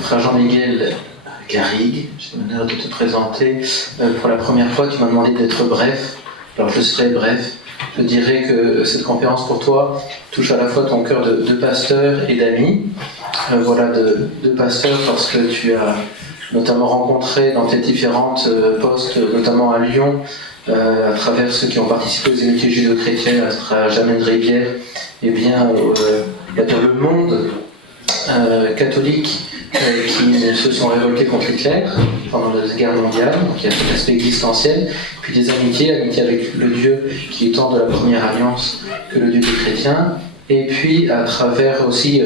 Frère Jean-Miguel Garrigue, j'ai l'honneur de te présenter. Pour la première fois, tu m'as demandé d'être bref. Alors je serai bref. Je dirais que cette conférence pour toi touche à la fois ton cœur de pasteur et d'ami. Voilà, de pasteur parce que tu as notamment rencontré dans tes différentes postes, notamment à Lyon, à travers ceux qui ont participé aux amitiés judéo-chrétiennes, à travers Jamais de Rivière, et bien le monde catholique qui se sont révoltés contre Hitler pendant la guerre mondiale, donc il y a cet aspect existentiel, puis des amitiés avec le Dieu qui est tant de la première alliance que le Dieu des chrétiens, et puis à travers aussi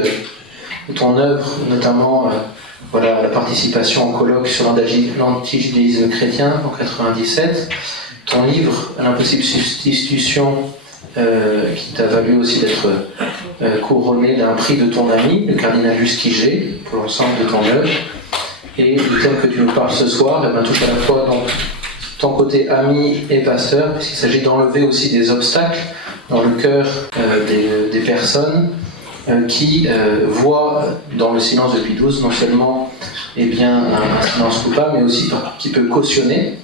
ton œuvre, notamment la participation au colloque sur l'anti-judéisme chrétien en 97, ton livre L'impossible substitution, qui t'a valu aussi d'être couronné d'un prix de ton ami, le cardinal Lustiger, pour l'ensemble de ton œuvre. Et le thème que tu nous parles ce soir touche à la fois donc, ton côté ami et pasteur, puisqu'il s'agit d'enlever aussi des obstacles dans le cœur des personnes qui voient dans le silence de Pie XII non seulement un silence coupable, mais aussi qui peut cautionner.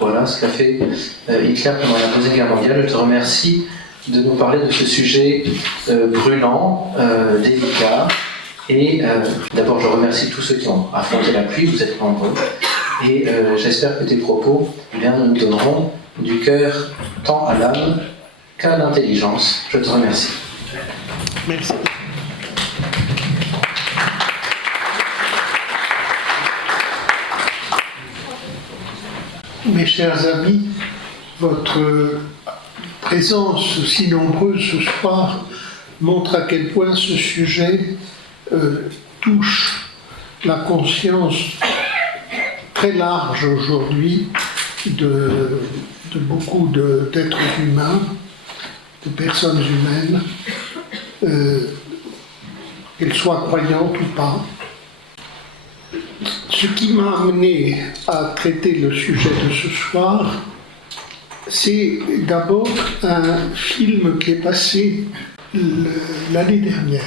Voilà ce qu'a fait Hitler pendant la Deuxième Guerre mondiale. Je te remercie de nous parler de ce sujet brûlant, délicat. Et d'abord, je remercie tous ceux qui ont affronté la pluie, vous êtes nombreux. Et j'espère que tes propos nous donneront du cœur tant à l'âme qu'à l'intelligence. Je te remercie. Merci. Mes chers amis, votre présence si nombreuse ce soir montre à quel point ce sujet touche la conscience très large aujourd'hui de beaucoup d'êtres humains, de personnes humaines, qu'elles soient croyantes ou pas. Ce qui m'a amené à traiter le sujet de ce soir, c'est d'abord un film qui est passé l'année dernière.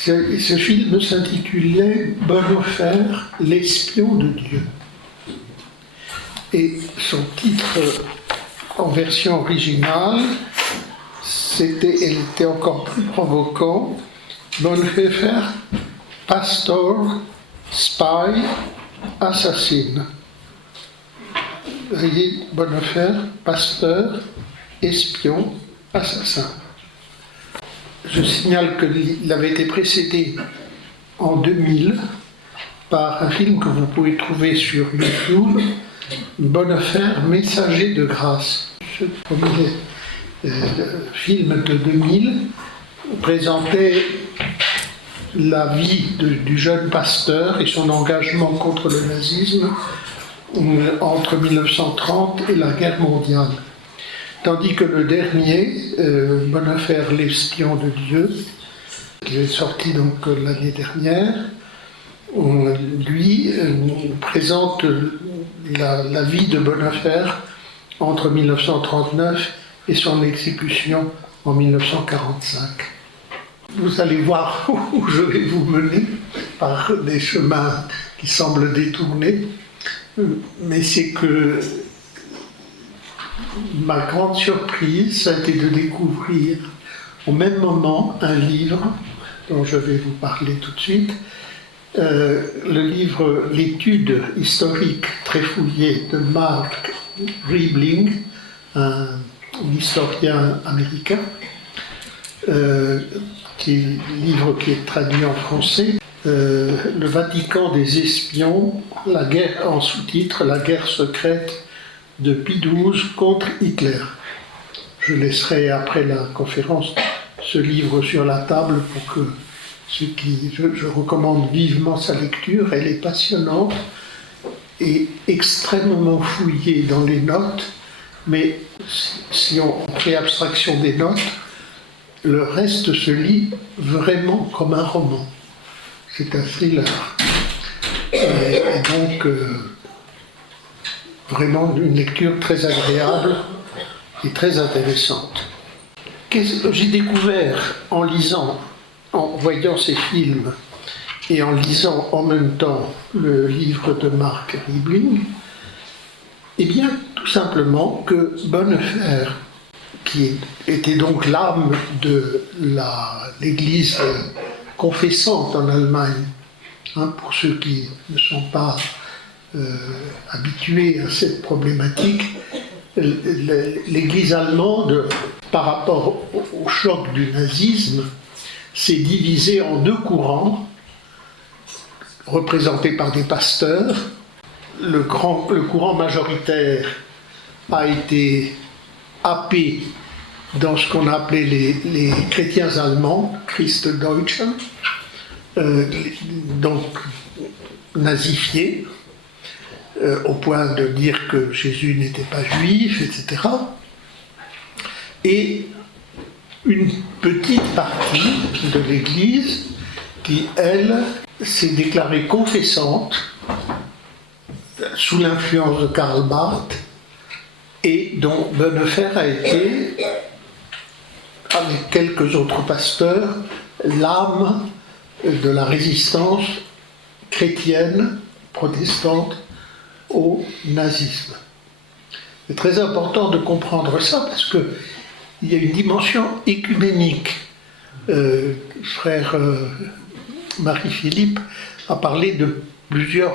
Ce film s'intitulait « Bonhoeffer, l'espion de Dieu ». Et son titre en version originale, elle était encore plus provocant, « Bonhoeffer, pastor, spy, assassin ». Vous voyez, Bonhoeffer, pasteur, espion, assassin. Je signale qu'il avait été précédé en 2000 par un film que vous pouvez trouver sur YouTube, Bonhoeffer, messager de grâce. Ce premier film de 2000 présentait la vie du jeune pasteur et son engagement contre le nazisme entre 1930 et la guerre mondiale. Tandis que le dernier, Bonhoeffer, l'espion de Dieu, qui est sorti donc l'année dernière, lui présente la vie de Bonhoeffer entre 1939 et son exécution en 1945. Vous allez voir où je vais vous mener par des chemins qui semblent détournés, mais c'est que ma grande surprise, ça a été de découvrir au même moment un livre dont je vais vous parler tout de suite, le livre L'étude historique très fouillée de Mark Riebling, un historien américain, livre qui est traduit en français, Le Vatican des espions, la guerre, en sous-titre, la guerre secrète de Pie XII contre Hitler. Je laisserai après la conférence ce livre sur la table pour que je recommande vivement sa lecture. Elle est passionnante et extrêmement fouillée dans les notes, mais si on fait abstraction des notes, le reste se lit vraiment comme un roman. c'est un thriller. Et donc, vraiment une lecture très agréable et très intéressante. J'ai découvert en lisant, en voyant ces films et en lisant en même temps le livre de Marc Ribling, eh bien, tout simplement que Bonnefer, qui était donc l'âme de l'Église confessante en Allemagne, pour ceux qui ne sont pas habitués à cette problématique, l'Église allemande, par rapport au choc du nazisme, s'est divisée en deux courants, représentés par des pasteurs. Le courant majoritaire a été happé dans ce qu'on appelait les chrétiens allemands, Christdeutsche, donc nazifiés, au point de dire que Jésus n'était pas juif, etc. Et une petite partie de l'Église qui, elle, s'est déclarée confessante sous l'influence de Karl Barth et dont Bonnefer a été, avec quelques autres pasteurs, l'âme de la résistance chrétienne, protestante, au nazisme. C'est très important de comprendre ça parce qu'il y a une dimension écuménique. Frère Marie-Philippe a parlé de plusieurs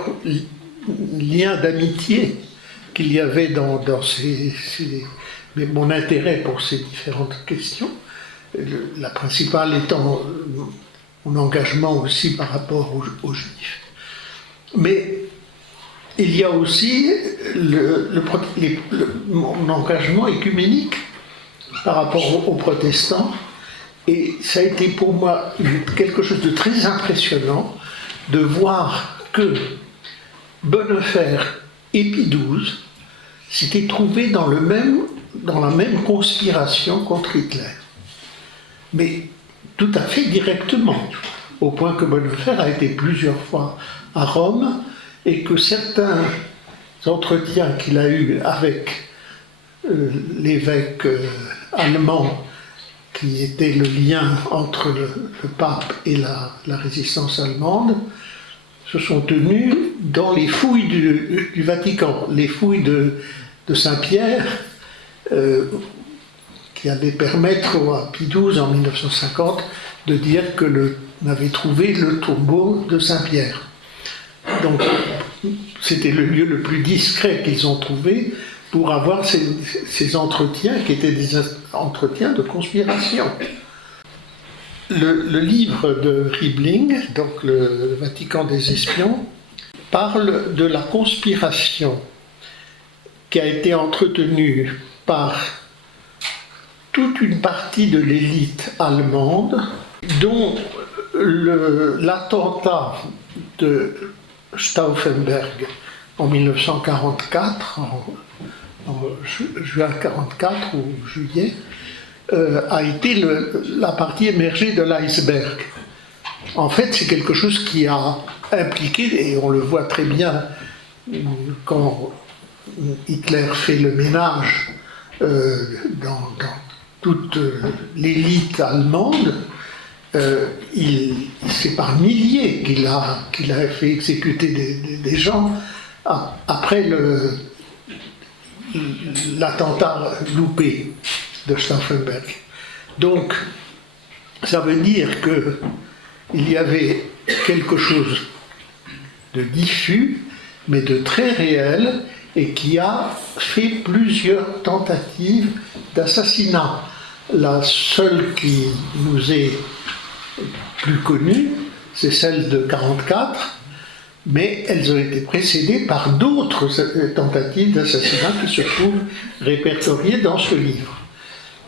liens d'amitié qu'il y avait dans mais mon intérêt pour ces différentes questions, la principale étant mon engagement aussi par rapport aux Juifs. Mais il y a aussi mon engagement écuménique par rapport aux protestants, et ça a été pour moi quelque chose de très impressionnant de voir que Bonnefer et Pie XII s'étaient trouvés dans la même conspiration contre Hitler. Mais tout à fait directement, au point que Bonnefer a été plusieurs fois à Rome et que certains entretiens qu'il a eus avec l'évêque allemand, qui était le lien entre le pape et la résistance allemande, se sont tenus dans les fouilles du Vatican, les fouilles de Saint-Pierre, qui allaient permettre à Pie XII en 1950 de dire qu'on avait trouvé le tombeau de Saint-Pierre. Donc c'était le lieu le plus discret qu'ils ont trouvé pour avoir ces entretiens qui étaient des entretiens de conspiration. Le livre de Ribling, donc le Vatican des espions, parle de la conspiration qui a été entretenue par toute une partie de l'élite allemande, dont l'attentat de Stauffenberg en 1944, en juin 1944 ou juillet, a été la partie émergée de l'iceberg. En fait, c'est quelque chose qui a impliqué, et on le voit très bien quand Hitler fait le ménage dans toute l'élite allemande, c'est par milliers qu'il a fait exécuter des gens après l'attentat loupé de Stauffenberg. Donc, ça veut dire qu'il y avait quelque chose de diffus, mais de très réel, et qui a fait plusieurs tentatives d'assassinat. La seule qui nous est plus connue, c'est celle de 1944, mais elles ont été précédées par d'autres tentatives d'assassinat qui se trouvent répertoriées dans ce livre.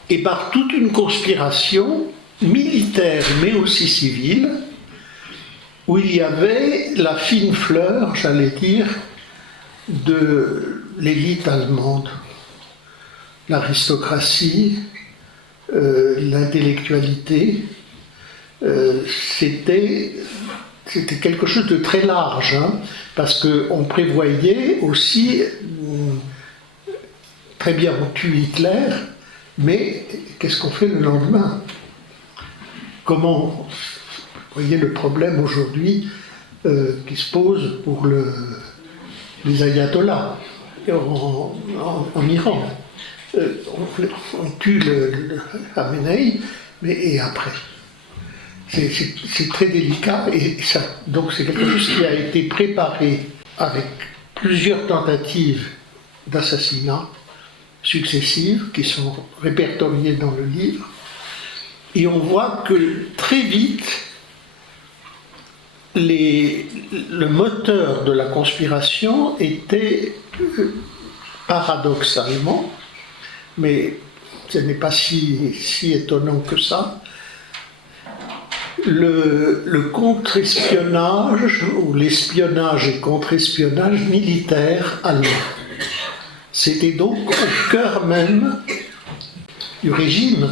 Et par toute une conspiration militaire, mais aussi civile, où il y avait la fine fleur, j'allais dire, de l'élite allemande, l'aristocratie, l'intellectualité. C'était c'était quelque chose de très large, hein, parce qu'on prévoyait aussi, très bien, on tue Hitler, mais qu'est-ce qu'on fait le lendemain? Comment, vous voyez le problème aujourd'hui qui se pose pour les ayatollahs en Iran. On tue le Khamenei, mais et après? C'est très délicat, et ça, donc c'est quelque chose qui a été préparé avec plusieurs tentatives d'assassinat successives qui sont répertoriées dans le livre, et on voit que très vite le moteur de la conspiration était paradoxalement, mais ce n'est pas si étonnant que ça, le contre-espionnage, ou l'espionnage et contre-espionnage militaire allemand. C'était donc au cœur même du régime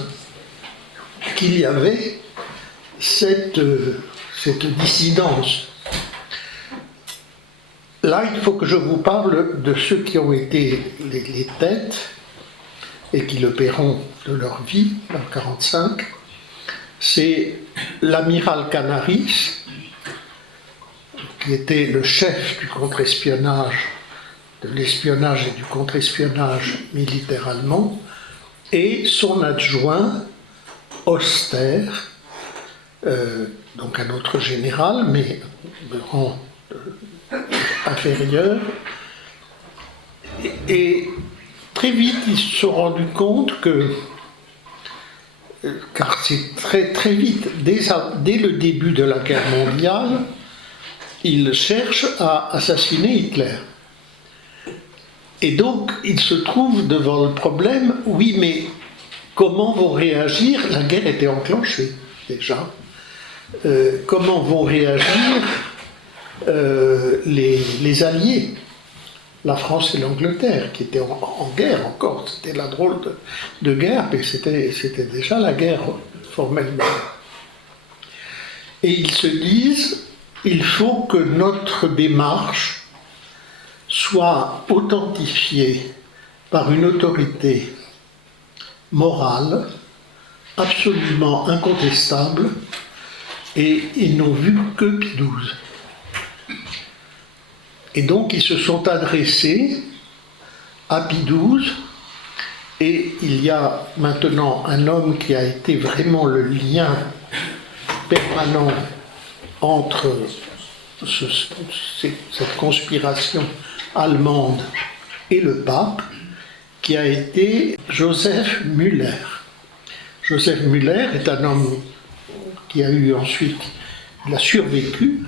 qu'il y avait cette dissidence. Là, il faut que je vous parle de ceux qui ont été les têtes et qui le paieront de leur vie en 1945. C'est l'amiral Canaris, qui était le chef du contre-espionnage, de l'espionnage et du contre-espionnage militaire allemand, et son adjoint, Oster, donc un autre général, mais de rang inférieur. Et très vite, ils se sont rendus compte que, car c'est très vite, dès le début de la guerre mondiale, ils cherchent à assassiner Hitler. Et donc, ils se trouvent devant le problème, oui, mais comment vont réagir? La guerre était enclenchée, déjà. Comment vont réagir les Alliés, la France et l'Angleterre, qui étaient en guerre encore? C'était la drôle de guerre, mais c'était déjà la guerre formellement. Et ils se disent, il faut que notre démarche soit authentifiée par une autorité morale, absolument incontestable, et ils n'ont vu que Pie XII. Et donc ils se sont adressés à Pie XII, et il y a maintenant un homme qui a été vraiment le lien permanent entre cette conspiration allemande et le pape, qui a été Joseph Müller. Joseph Müller est un homme qui a eu ensuite, il a survécu,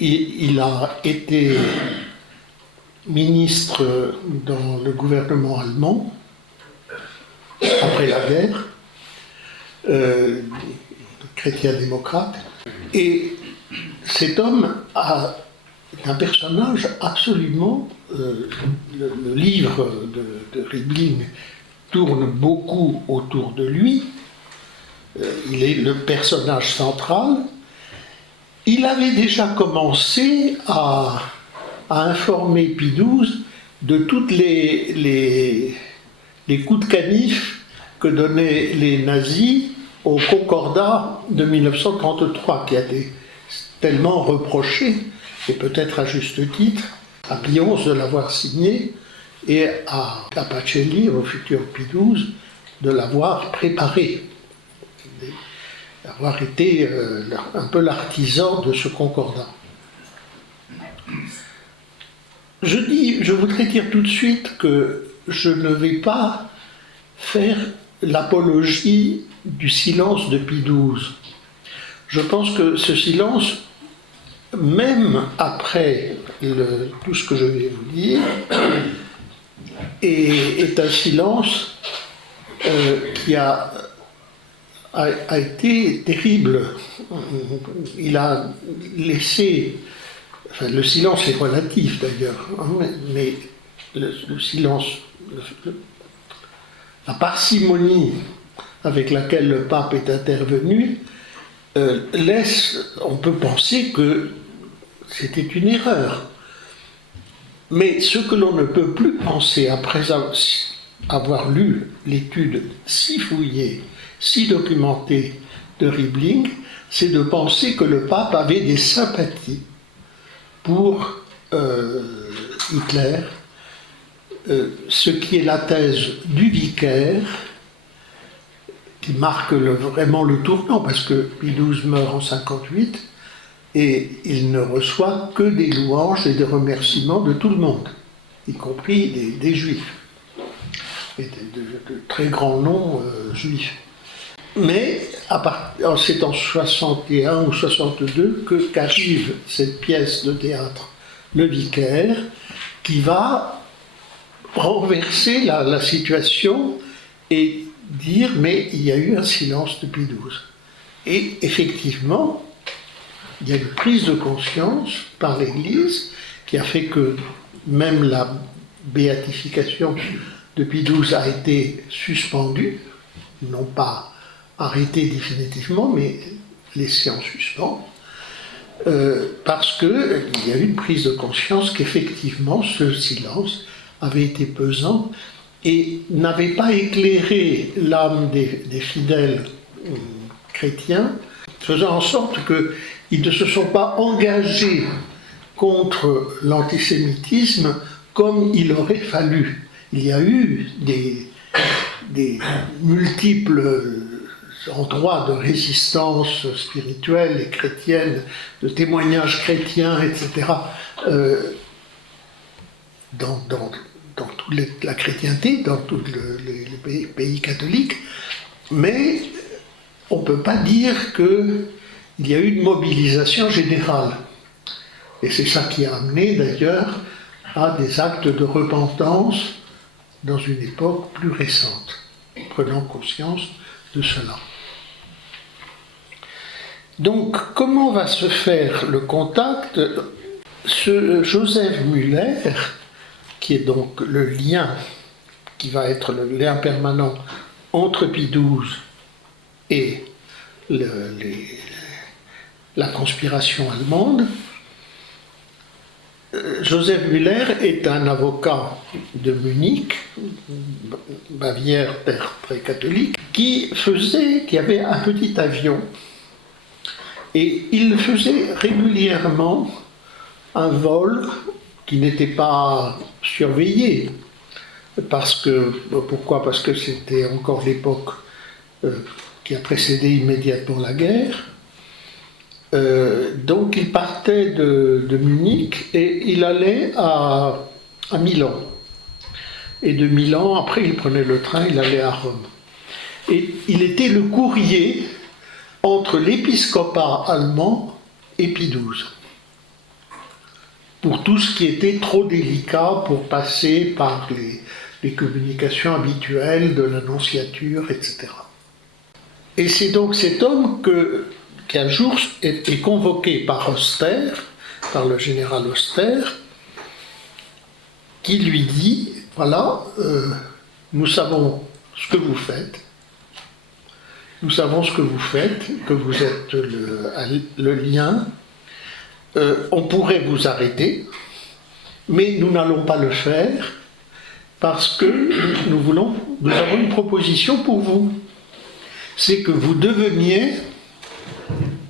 il a été ministre dans le gouvernement allemand après la guerre, chrétien-démocrate, et cet homme est un personnage absolument, le livre de Ribling tourne beaucoup autour de lui, il est le personnage central. Il avait déjà commencé à informer Pie XII de toutes les coups de canif que donnaient les nazis au Concordat de 1933, qui a été tellement reproché, et peut-être à juste titre, à Pie XI de l'avoir signé, et à Pacelli, au futur Pie XII, de l'avoir préparé, d'avoir été un peu l'artisan de ce Concordat. Je voudrais dire tout de suite que je ne vais pas faire l'apologie du silence de Pie XII. Je pense que ce silence, même après tout ce que je vais vous dire, est un silence qui a été terrible. Il a laissé, enfin, le silence est relatif d'ailleurs, hein, mais le silence, la parcimonie avec laquelle le pape est intervenu on peut penser que c'était une erreur. Mais ce que l'on ne peut plus penser après avoir lu l'étude si fouillée, si documentée de Ribling, c'est de penser que le pape avait des sympathies pour Hitler, ce qui est la thèse du vicaire, qui marque vraiment le tournant, parce que Pie XII meurt en 58, et il ne reçoit que des louanges et des remerciements de tout le monde, y compris des juifs, et de très grands noms juifs. Mais c'est en 61 ou 62 qu'arrive cette pièce de théâtre, Le Vicaire, qui va renverser la situation et dire mais il y a eu un silence depuis 12. Et effectivement, il y a une prise de conscience par l'Église qui a fait que même la béatification de Pie XII a été suspendue, non pas arrêtée définitivement, mais laissée en suspens, parce qu'il y a eu une prise de conscience qu'effectivement ce silence avait été pesant et n'avait pas éclairé l'âme des fidèles chrétiens, faisant en sorte qu'ils ne se sont pas engagés contre l'antisémitisme comme il aurait fallu. Il y a eu des multiples endroits de résistance spirituelle et chrétienne, de témoignages chrétiens, etc., dans toute la chrétienté, dans tous les pays catholiques, mais on ne peut pas dire qu'il y a eu une mobilisation générale. Et c'est ça qui a amené d'ailleurs à des actes de repentance dans une époque plus récente, prenant conscience de cela. Donc, comment va se faire le contact? Ce Joseph Müller, qui est donc le lien, qui va être le lien permanent entre Pie XII et la conspiration allemande. Joseph Müller est un avocat de Munich, Bavière, très catholique, qui avait un petit avion et il faisait régulièrement un vol qui n'était pas surveillé. Pourquoi? Parce que c'était encore l'époque qui a précédé immédiatement la guerre. Donc il partait de Munich et il allait à Milan. Et de Milan, après il prenait le train, il allait à Rome. Et il était le courrier entre l'épiscopat allemand et Pie XII, pour tout ce qui était trop délicat pour passer par les communications habituelles de l'annonciature, etc. Et c'est donc cet homme qui un jour est convoqué par Oster, par le général Oster, qui lui dit, voilà, nous savons ce que vous faites, nous savons ce que vous faites, que vous êtes le lien, on pourrait vous arrêter, mais nous n'allons pas le faire parce que nous avons une proposition pour vous. C'est que vous deveniez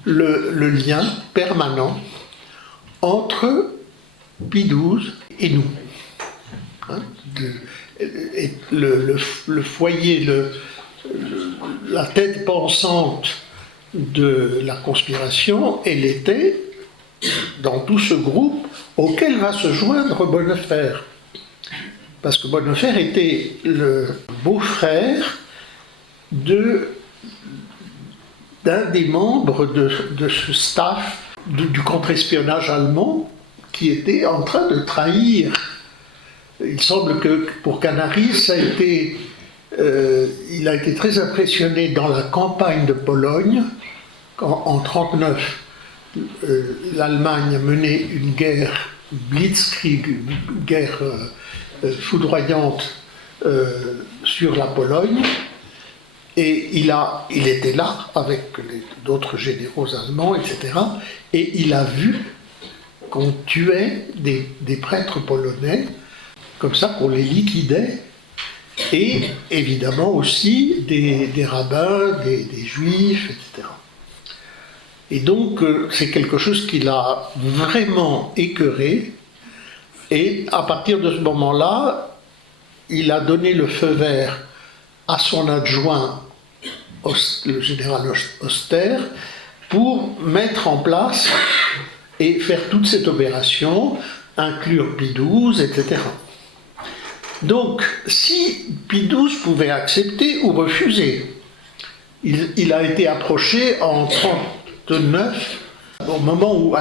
le lien permanent entre Pie XII et nous. Hein, le foyer, la tête pensante de la conspiration, elle était dans tout ce groupe auquel va se joindre Bonnefer. Parce que Bonnefer était le beau-frère d'un des membres de ce staff du contre-espionnage allemand qui était en train de trahir. Il semble que pour Canaris, il a été très impressionné dans la campagne de Pologne, quand en 1939, l'Allemagne a mené une guerre blitzkrieg, une guerre foudroyante sur la Pologne, Et il était là avec d'autres généraux allemands, etc. Et il a vu qu'on tuait des prêtres polonais, comme ça qu'on les liquidait, et évidemment aussi des rabbins, des juifs, etc. Et donc c'est quelque chose qui l'a vraiment écœuré, et à partir de ce moment-là, il a donné le feu vert à son adjoint, le général Oster, pour mettre en place et faire toute cette opération, inclure Pie XII, etc. Donc, si Pie XII pouvait accepter ou refuser, il a été approché en 1939, au moment où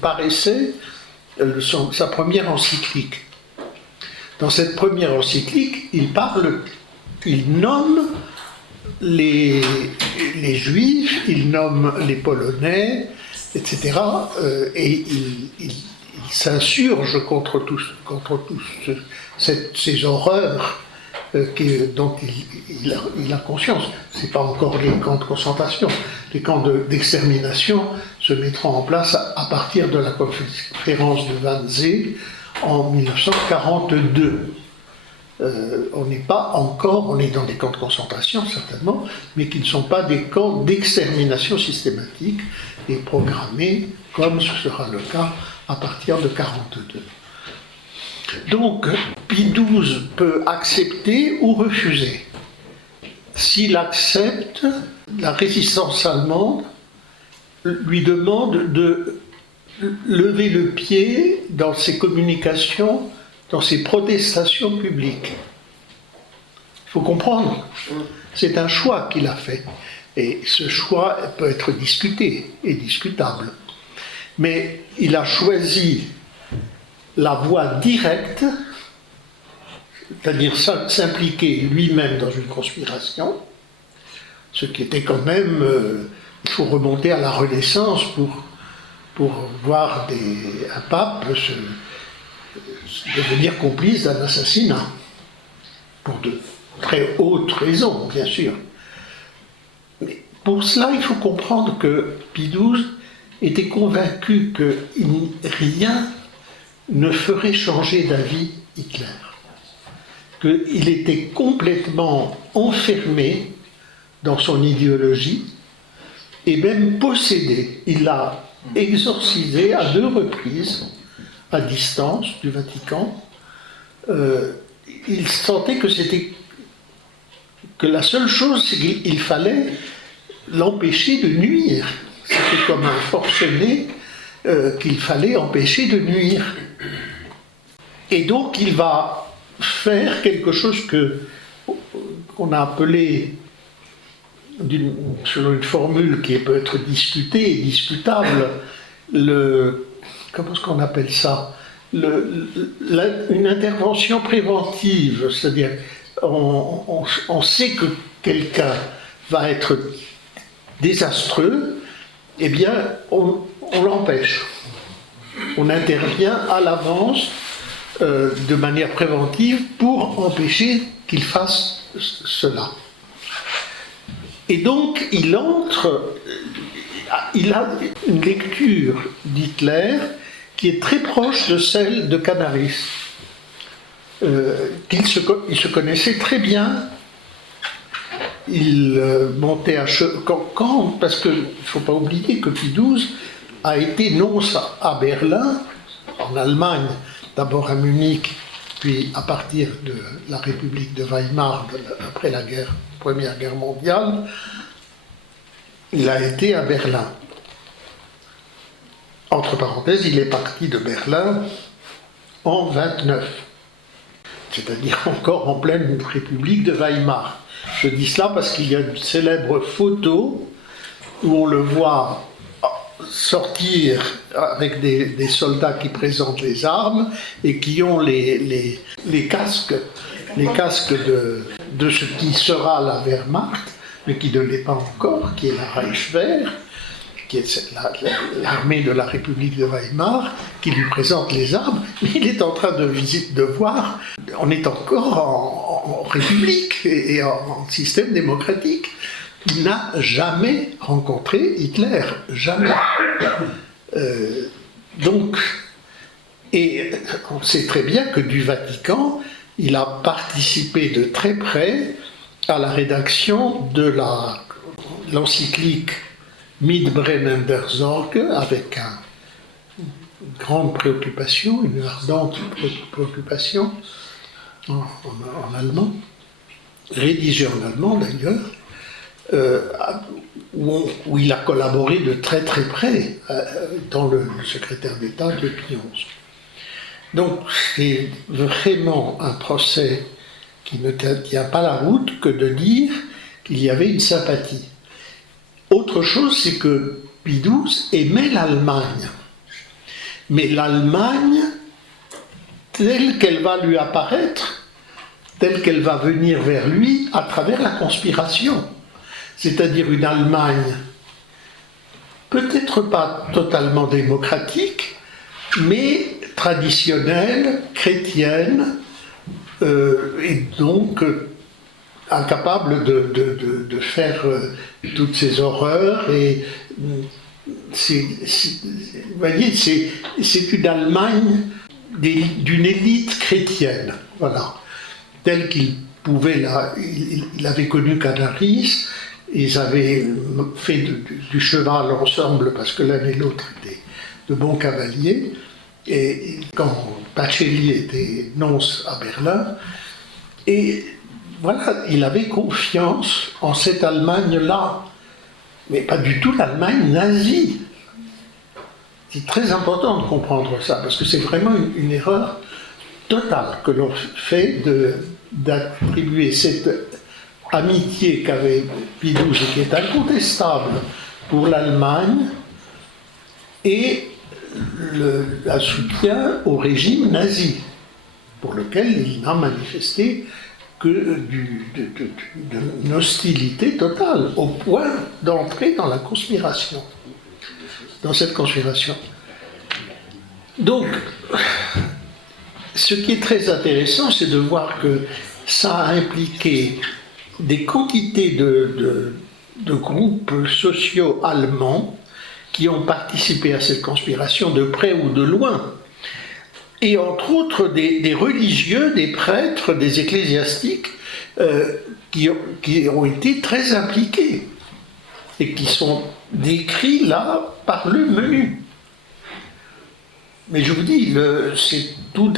paraissait sa première encyclique. Dans cette première encyclique, il nomme les Juifs, il nomme les Polonais, etc. Et il s'insurge contre ces horreurs dont il a conscience. Ce n'est pas encore les camps de concentration. Les camps d'extermination se mettront en place à partir de la conférence de Wannsee en 1942. On n'est pas encore, on est dans des camps de concentration certainement, mais qui ne sont pas des camps d'extermination systématique et programmés, comme ce sera le cas à partir de 1942. Donc, Pie XII peut accepter ou refuser. S'il accepte, la résistance allemande lui demande de lever le pied dans ses communications, dans ses protestations publiques. Il faut comprendre, c'est un choix qu'il a fait. Et ce choix peut être discuté et discutable. Mais il a choisi la voie directe, c'est-à-dire s'impliquer lui-même dans une conspiration, ce qui était quand même, il faut remonter à la Renaissance pour voir un pape devenir complice d'un assassinat, pour de très hautes raisons, bien sûr. Mais pour cela, il faut comprendre que Pie XII était convaincu que rien ne ferait changer d'avis Hitler, qu'il était complètement enfermé dans son idéologie et même possédé. Il l'a exorcisé à 2 reprises à distance du Vatican. Il sentait que la seule chose, c'est qu'il fallait l'empêcher de nuire. C'était comme un forcené qu'il fallait empêcher de nuire. Et donc il va faire quelque chose qu'on a appelé, selon une formule qui peut être discutée et discutable, comment est-ce qu'on appelle ça, une intervention préventive, c'est-à-dire on sait que quelqu'un va être désastreux, eh bien on l'empêche. On intervient à l'avance de manière préventive pour empêcher qu'il fasse cela. Et donc il a une lecture d'Hitler qui est très proche de celle de Canaris. Il se connaissait très bien. Il montait à cheval. Parce qu'il ne faut pas oublier que Pie XII a été nonce à Berlin, en Allemagne, d'abord à Munich, puis à partir de la République de Weimar, après la Première Guerre mondiale, il a été à Berlin. Entre parenthèses, il est parti de Berlin en 1929, c'est-à-dire encore en pleine République de Weimar. Je dis cela parce qu'il y a une célèbre photo où on le voit sortir avec des soldats qui présentent les armes et qui ont les casques de ce qui sera la Wehrmacht, mais qui ne l'est pas encore, qui est la Reichswehr. qui est l'armée de la République de Weimar, qui lui présente les armes. Il est en train de voir, on est encore en République et en système démocratique. Il n'a jamais rencontré Hitler, jamais. Donc, et on sait très bien que du Vatican, il a participé de très près à la rédaction de l'encyclique Mitbrennender Sorge, avec une grande préoccupation, une ardente préoccupation en allemand, rédigée en allemand d'ailleurs, où il a collaboré de très très près dans le secrétaire d'État de Pie XI. Donc c'est vraiment un procès qui ne tient pas la route que de dire qu'il y avait une sympathie. Autre chose, c'est que Pie XII aimait l'Allemagne. Mais l'Allemagne, telle qu'elle va lui apparaître, telle qu'elle va venir vers lui à travers la conspiration. C'est-à-dire une Allemagne peut-être pas totalement démocratique, mais traditionnelle, chrétienne, et donc incapable de faire toutes ces horreurs. Et vous voyez, c'est une Allemagne d'une élite chrétienne, voilà, telle qu'il pouvait, il avait connu Canaris, ils avaient fait du cheval ensemble parce que l'un et l'autre étaient de bons cavaliers. Et quand Pacelli était nonce à Berlin, et voilà, il avait confiance en cette Allemagne-là, mais pas du tout l'Allemagne nazie. C'est très important de comprendre ça, parce que c'est vraiment une erreur totale que l'on fait d'attribuer cette amitié qu'avait Pie XII, et qui est incontestable pour l'Allemagne, et un soutien au régime nazi, pour lequel il n'a manifesté que d'une hostilité totale, au point d'entrer dans la conspiration, dans cette conspiration. Donc, ce qui est très intéressant, c'est de voir que ça a impliqué des quantités de groupes sociaux allemands qui ont participé à cette conspiration de près ou de loin, et entre autres des religieux, des prêtres, des ecclésiastiques qui ont été très impliqués et qui sont décrits là par le menu. Mais je vous dis, c'est tout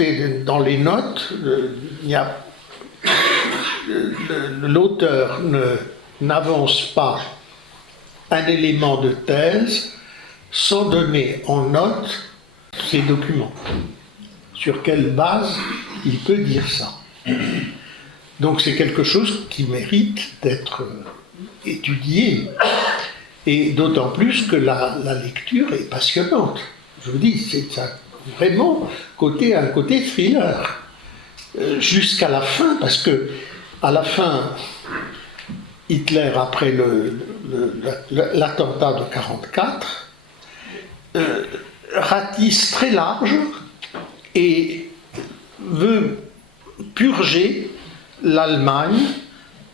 dans les notes, l'auteur n'avance pas un élément de thèse sans donner en note ces documents. Sur quelle base il peut dire ça? Donc c'est quelque chose qui mérite d'être étudié, et d'autant plus que la lecture est passionnante. Je vous dis, c'est vraiment un côté thriller, jusqu'à la fin, parce que à la fin, Hitler, après l'attentat de 1944, ratisse très large et veut purger l'Allemagne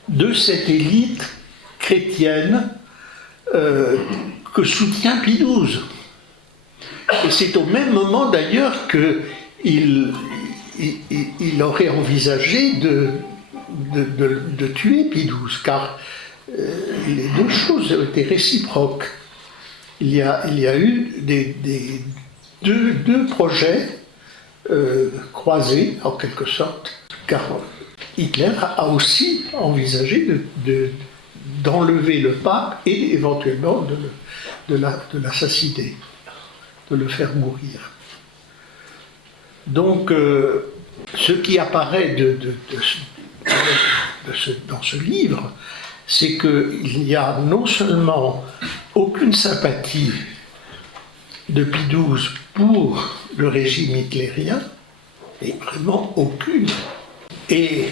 de cette élite chrétienne que soutient Pie XII. Et c'est au même moment d'ailleurs qu'il aurait envisagé de tuer Pie XII, car les deux choses étaient réciproques. Il y a eu deux projets croisés, en quelque sorte, car Hitler a aussi envisagé d'enlever le pape et éventuellement de l'assassiner, de le faire mourir. Donc, ce qui apparaît dans ce livre, c'est qu'il n'y a non seulement aucune sympathie de Pie XII pour le régime hitlérien, et vraiment aucune, et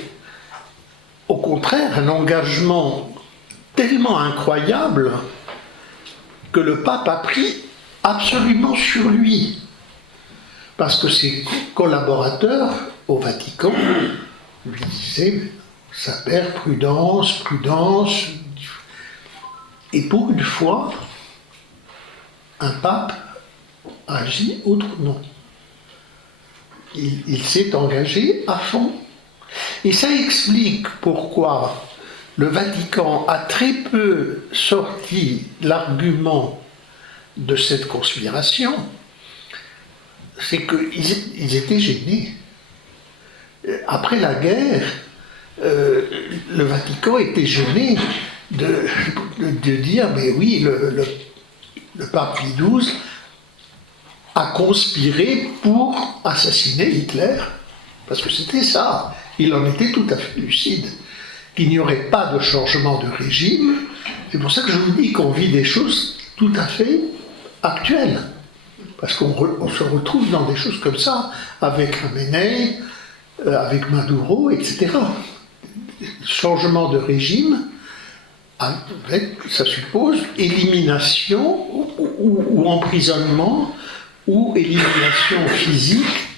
au contraire un engagement tellement incroyable que le pape a pris absolument sur lui. Parce que ses collaborateurs au Vatican lui disaient, Saint-Père, prudence, prudence. Et pour une fois, un pape agit autrement. Il s'est engagé à fond. Et ça explique pourquoi le Vatican a très peu sorti l'argument de cette conspiration. C'est qu'ils étaient gênés. Après la guerre, le Vatican était gêné de dire, mais oui, le pape Pie XII a conspiré pour assassiner Hitler, parce que c'était ça. Il en était tout à fait lucide, qu'il n'y aurait pas de changement de régime. C'est pour ça que je vous dis qu'on vit des choses tout à fait actuelles. Parce qu'on se retrouve dans des choses comme ça, avec Khamenei, avec Maduro, etc. Changement de régime, ça suppose élimination ou emprisonnement ou élimination physique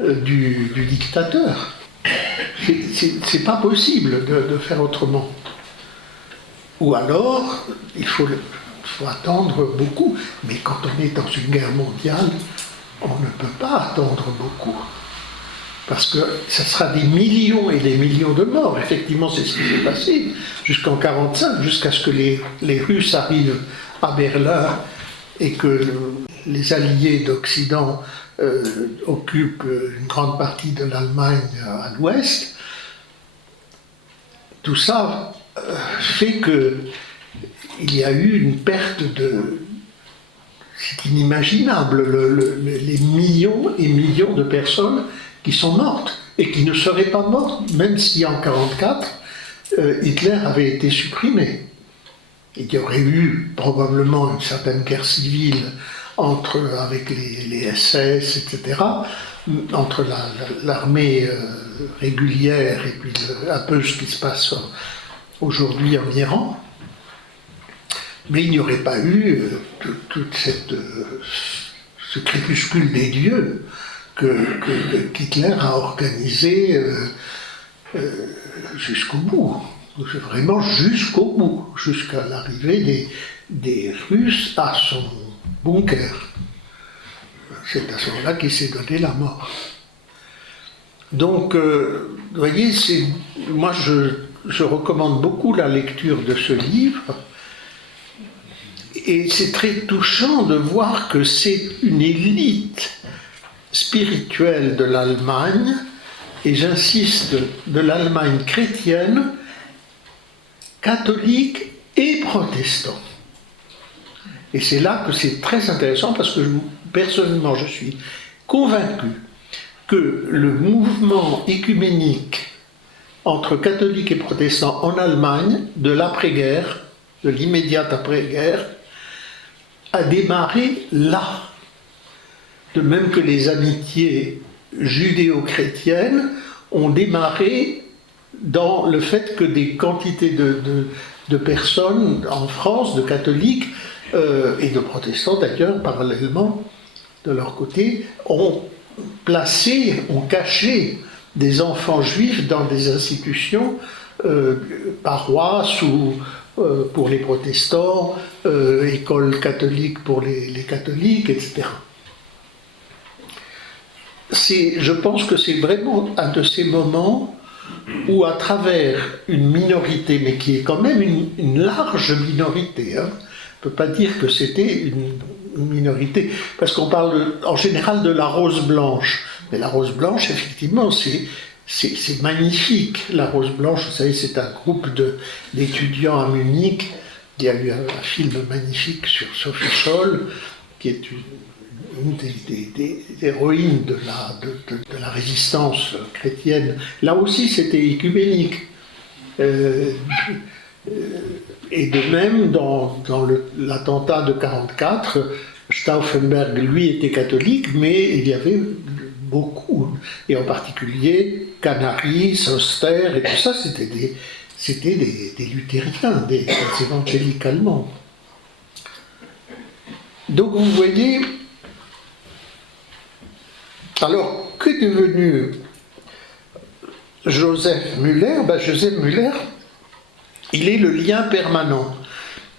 du dictateur. C'est pas possible de faire autrement. Ou alors, il faut attendre beaucoup. Mais quand on est dans une guerre mondiale, on ne peut pas attendre beaucoup. Parce que ça sera des millions et des millions de morts. Effectivement, c'est ce qui s'est passé jusqu'en 1945, jusqu'à ce que les Russes arrivent à Berlin et que les alliés d'Occident occupent une grande partie de l'Allemagne à l'ouest. Tout ça fait qu'il y a eu une perte de... C'est inimaginable, les millions et millions de personnes qui sont mortes et qui ne seraient pas mortes, même si en 1944, Hitler avait été supprimé. Il y aurait eu probablement une certaine guerre civile avec les SS, etc., entre l'armée régulière et puis un peu ce qui se passe aujourd'hui en Iran. Mais il n'y aurait pas eu tout ce crépuscule des dieux qu'Hitler a organisé jusqu'au bout. Vraiment jusqu'au bout, jusqu'à l'arrivée des Russes à son bunker. C'est à ce moment-là qu'il s'est donné la mort. Donc, vous voyez, moi je recommande beaucoup la lecture de ce livre. Et c'est très touchant de voir que c'est une élite spirituelle de l'Allemagne, et j'insiste, de l'Allemagne chrétienne, catholique et protestant. Et c'est là que c'est très intéressant parce que personnellement je suis convaincu que le mouvement écuménique entre catholiques et protestants en Allemagne de l'après-guerre, de l'immédiate après-guerre, a démarré là. De même que les amitiés judéo-chrétiennes ont démarré dans le fait que des quantités de personnes en France, de catholiques et de protestants d'ailleurs, parallèlement, de leur côté, ont caché des enfants juifs dans des institutions, paroisses ou pour les protestants, écoles catholiques pour les catholiques, etc. Je pense que c'est vraiment un de ces moments où, à travers une minorité, mais qui est quand même une large minorité, hein, on ne peut pas dire que c'était une minorité, parce qu'on parle en général de la rose blanche. Mais la rose blanche, effectivement, c'est magnifique. La rose blanche, vous savez, c'est un groupe d'étudiants à Munich. Il y a eu un film magnifique sur Sophie Scholl, qui est une des héroïnes de la résistance chrétienne. Là aussi, c'était écuménique. Et de même, dans l'attentat de 1944, Stauffenberg, lui, était catholique, mais il y avait beaucoup, et en particulier Canaris, Oster, et tout ça, c'était des luthériens, des évangéliques allemands. Donc vous voyez, alors que est devenu Joseph Müller? Joseph Müller, il est le lien permanent.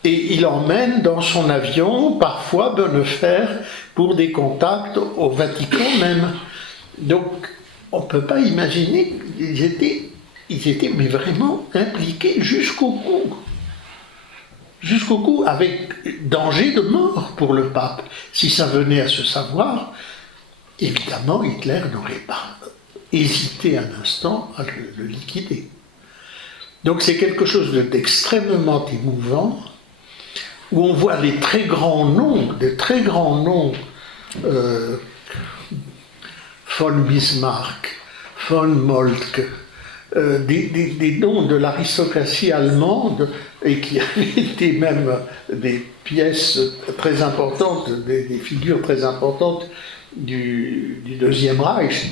Et il emmène dans son avion parfois Bonnefer pour des contacts au Vatican même. Donc on ne peut pas imaginer qu'ils étaient mais vraiment impliqués jusqu'au cou. Jusqu'au cou, avec danger de mort pour le pape. Si ça venait à se savoir, évidemment Hitler n'aurait pas hésité un instant à le liquider. Donc c'est quelque chose d'extrêmement émouvant, où on voit des très grands noms, von Bismarck, von Moltke, des noms de l'aristocratie allemande, et qui avaient été même des pièces très importantes, des figures très importantes du Deuxième Reich,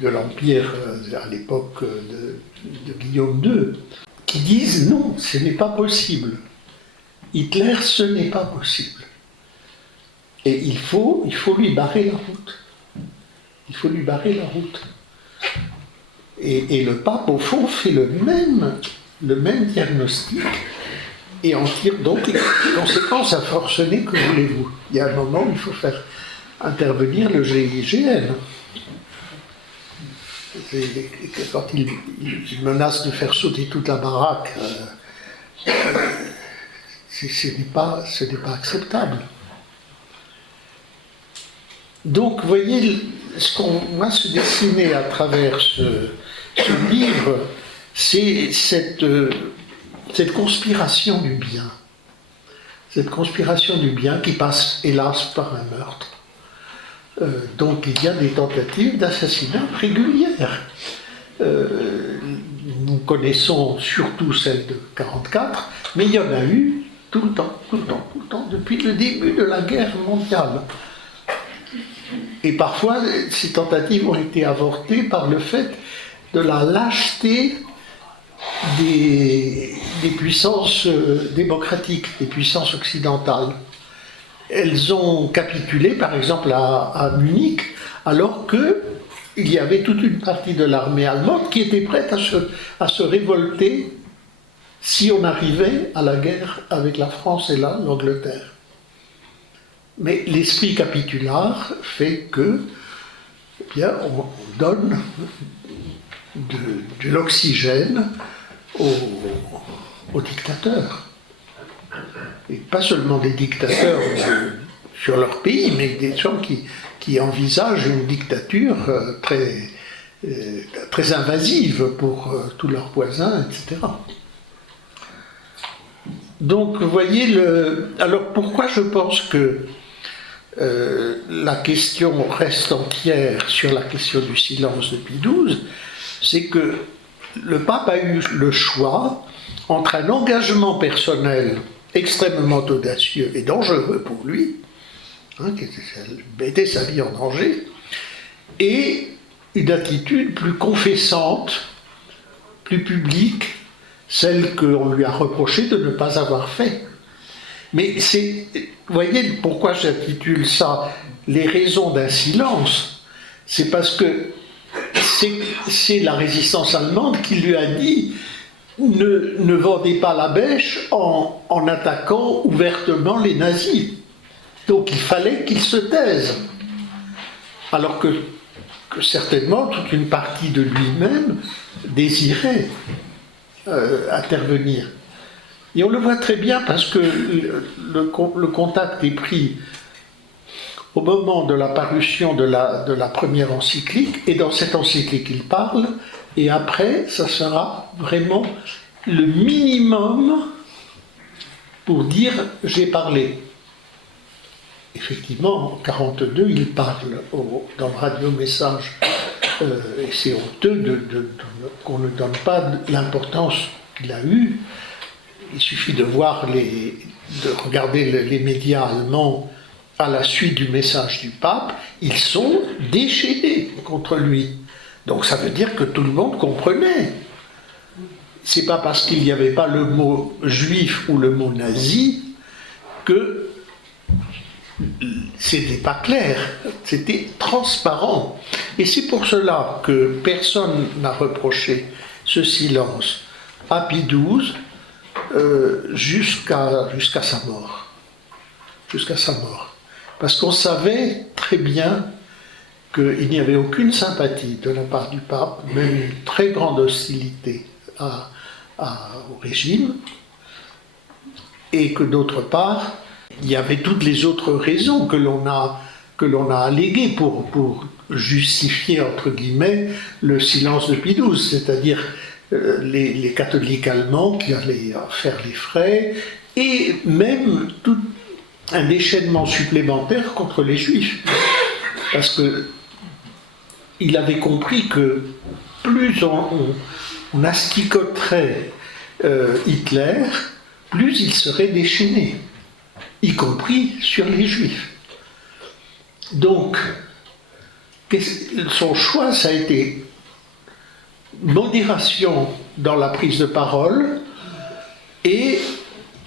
de l'Empire à l'époque de Guillaume II, qui disent non, ce n'est pas possible. Hitler, ce n'est pas possible. Et il faut lui barrer la route. Il faut lui barrer la route. Et le pape, au fond, fait le même diagnostic et en tire donc les conséquences à forcener, que voulez-vous. Il y a un moment où il faut faire intervenir le GIGN. Quand il menace de faire sauter toute la baraque, ce n'est pas acceptable. Donc, vous voyez, ce qu'on va se dessiner à travers ce livre, c'est cette conspiration du bien. Cette conspiration du bien qui passe, hélas, par un meurtre. Donc, il y a des tentatives d'assassinat régulières. Nous connaissons surtout celle de 1944, mais il y en a eu tout le temps, depuis le début de la guerre mondiale. Et parfois, ces tentatives ont été avortées par le fait de la lâcheté des puissances démocratiques, des puissances occidentales. Elles ont capitulé, par exemple, à Munich, alors qu'il y avait toute une partie de l'armée allemande qui était prête à se révolter si on arrivait à la guerre avec la France et l'Angleterre. Mais l'esprit capitulaire fait que, eh bien, on donne de l'oxygène aux dictateurs. Et pas seulement des dictateurs sur leur pays, mais des gens qui envisagent une dictature très invasive pour tous leurs voisins, etc. Donc, vous voyez, alors pourquoi je pense que la question reste entière sur la question du silence de Pie XII, c'est que le pape a eu le choix entre un engagement personnel extrêmement audacieux et dangereux pour lui, qui mettait sa vie en danger, et une attitude plus confessante, plus publique, celle qu'on lui a reproché de ne pas avoir fait. Mais vous voyez pourquoi j'intitule ça « Les raisons d'un silence », c'est parce que c'est la résistance allemande qui lui a dit « Ne vendez pas la bêche en attaquant ouvertement les nazis ». Donc il fallait qu'il se taise. Alors que certainement toute une partie de lui-même désirait intervenir. Et on le voit très bien parce que le contact est pris au moment de la parution de la première encyclique, et dans cette encyclique il parle, et après ça sera vraiment le minimum pour dire « j'ai parlé ». Effectivement, en 1942, il parle dans le radio-message, et c'est honteux qu'on ne donne pas l'importance qu'il a eue. Il suffit de regarder les médias allemands à la suite du message du pape, ils sont déchaînés contre lui. Donc ça veut dire que tout le monde comprenait. C'est pas parce qu'il n'y avait pas le mot juif ou le mot nazi que c'était pas clair, c'était transparent. Et c'est pour cela que personne n'a reproché ce silence à Pie XII jusqu'à sa mort. Jusqu'à sa mort. Parce qu'on savait très bien qu'il n'y avait aucune sympathie de la part du pape, même une très grande hostilité au régime, et que d'autre part, il y avait toutes les autres raisons que l'on a alléguées pour justifier, entre guillemets, le silence de Pie XII, c'est-à-dire les catholiques allemands qui allaient faire les frais, et même tout un déchaînement supplémentaire contre les juifs. Parce qu'il avait compris que plus on asticoterait Hitler, plus il serait déchaîné, y compris sur les juifs. Donc, son choix, ça a été modération dans la prise de parole et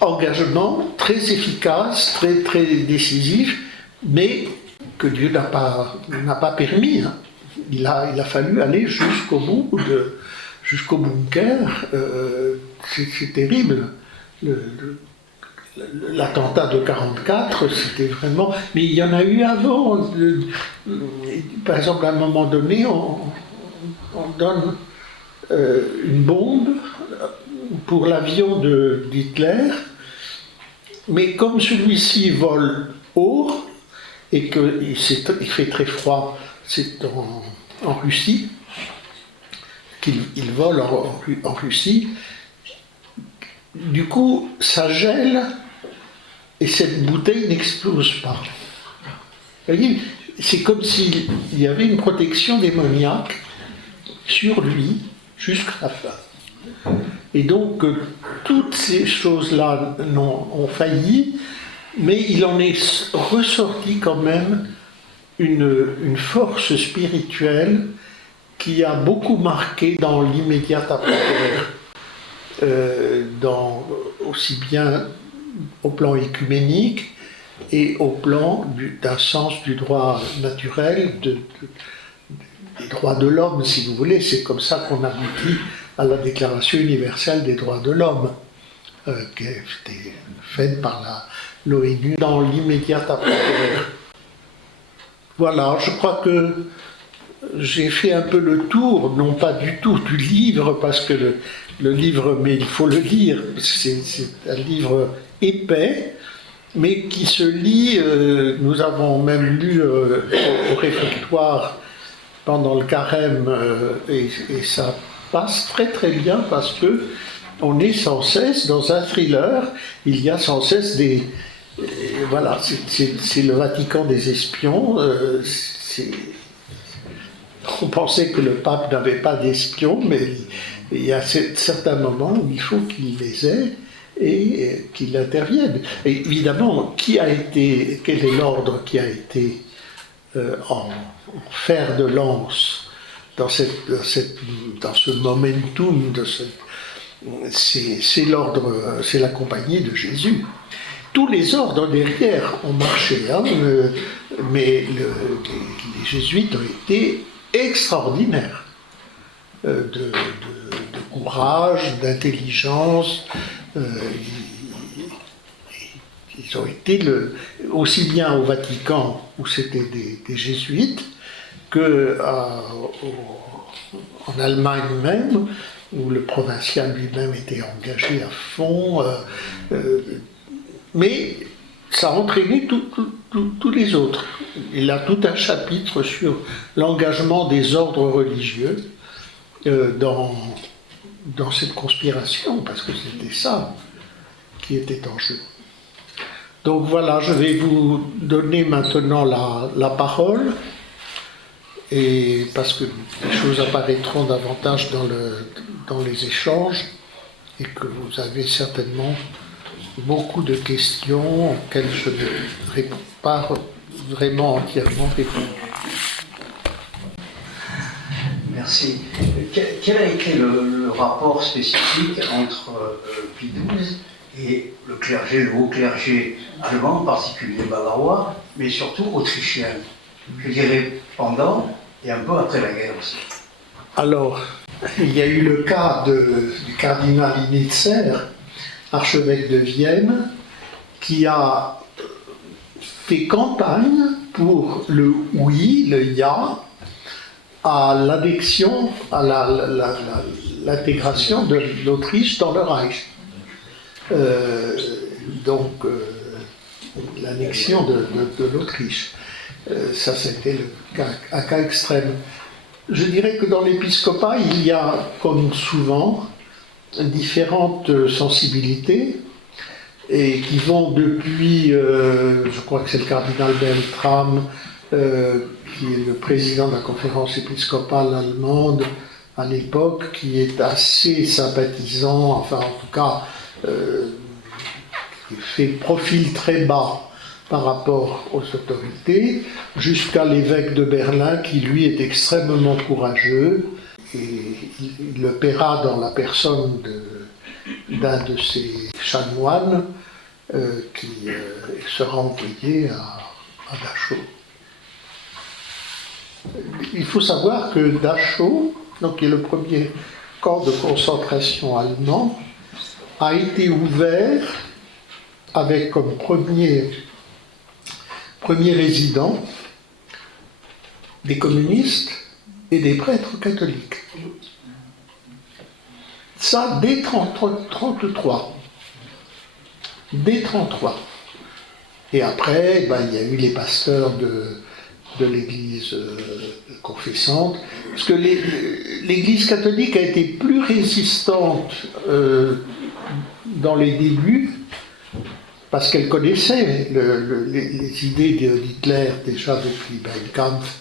engagement très efficace, très, très décisif, mais que Dieu n'a pas permis. Hein. Il a fallu aller jusqu'au bout, jusqu'au bunker. C'est terrible. L'attentat de 1944, c'était vraiment... Mais il y en a eu avant. Par exemple, à un moment donné, on donne une bombe pour l'avion d'Hitler, mais comme celui-ci vole haut et qu'il fait très froid, c'est en Russie, qu'il vole en Russie, du coup ça gèle et cette bouteille n'explose pas. Vous voyez, c'est comme s'il y avait une protection démoniaque sur lui jusqu'à la fin. Et donc, toutes ces choses-là ont failli, mais il en est ressorti quand même une force spirituelle qui a beaucoup marqué dans l'immédiat après-guerre, aussi bien au plan œcuménique et au plan d'un sens du droit naturel, des droits de l'homme, si vous voulez. C'est comme ça qu'on aboutit à la Déclaration universelle des droits de l'homme, qui a été faite par l'ONU dans l'immédiat après-guerre. Voilà, je crois que j'ai fait un peu le tour, non pas du tout du livre, parce que le livre, mais il faut le lire, c'est un livre épais, mais qui se lit, nous avons même lu au réfectoire pendant le carême, et ça passe très très bien parce que on est sans cesse dans un thriller, il y a sans cesse des... voilà, c'est le Vatican des espions, on pensait que le pape n'avait pas d'espions, mais il y a certains moments où il faut qu'il les ait et qu'il intervienne. Et évidemment, quel est l'ordre qui a été en fer de lance dans ce momentum, c'est l'ordre, c'est la compagnie de Jésus. Tous les ordres derrière ont marché, hein, mais les jésuites ont été extraordinaires de courage, d'intelligence. Ils ont été aussi bien au Vatican, où c'était des jésuites, qu'en Allemagne même, où le provincial lui-même était engagé à fond. Mais ça a entraîné tous les autres. Il a tout un chapitre sur l'engagement des ordres religieux dans cette conspiration, parce que c'était ça qui était en jeu. Donc voilà, je vais vous donner maintenant la parole, et parce que les choses apparaîtront davantage dans les échanges, et que vous avez certainement beaucoup de questions auxquelles je ne réponds pas vraiment entièrement répondu. Merci. Quel a été le rapport spécifique entre Pie XII Et le clergé, le haut clergé allemand, en particulier bavarois, mais surtout autrichien. Je dirais pendant et un peu après la guerre aussi. Alors, il y a eu le cas du cardinal Initzer, archevêque de Vienne, qui a fait campagne pour le oui, le ya, à l'annexion, à l'intégration de l'Autriche dans le Reich. L'annexion de l'Autriche. Ça, c'était un cas extrême. Je dirais que dans l'épiscopat, il y a, comme souvent, différentes sensibilités, et qui vont depuis, je crois que c'est le cardinal Beltram, qui est le président de la conférence épiscopale allemande à l'époque, qui est assez sympathisant, enfin en tout cas, qui fait profil très bas par rapport aux autorités, jusqu'à l'évêque de Berlin, qui lui est extrêmement courageux, et il le paiera dans la personne d'un de ses chanoines, qui sera envoyé à Dachau. Il faut savoir que Dachau, qui est le premier camp de concentration allemand, a été ouvert avec comme premier résident des communistes et des prêtres catholiques. Ça, dès 1933. Dès 1933. Et après, il y a eu les pasteurs de l'église confessante, parce que l'église catholique a été plus résistante dans les débuts, parce qu'elle connaissait les idées d'Hitler déjà depuis Mein Kampf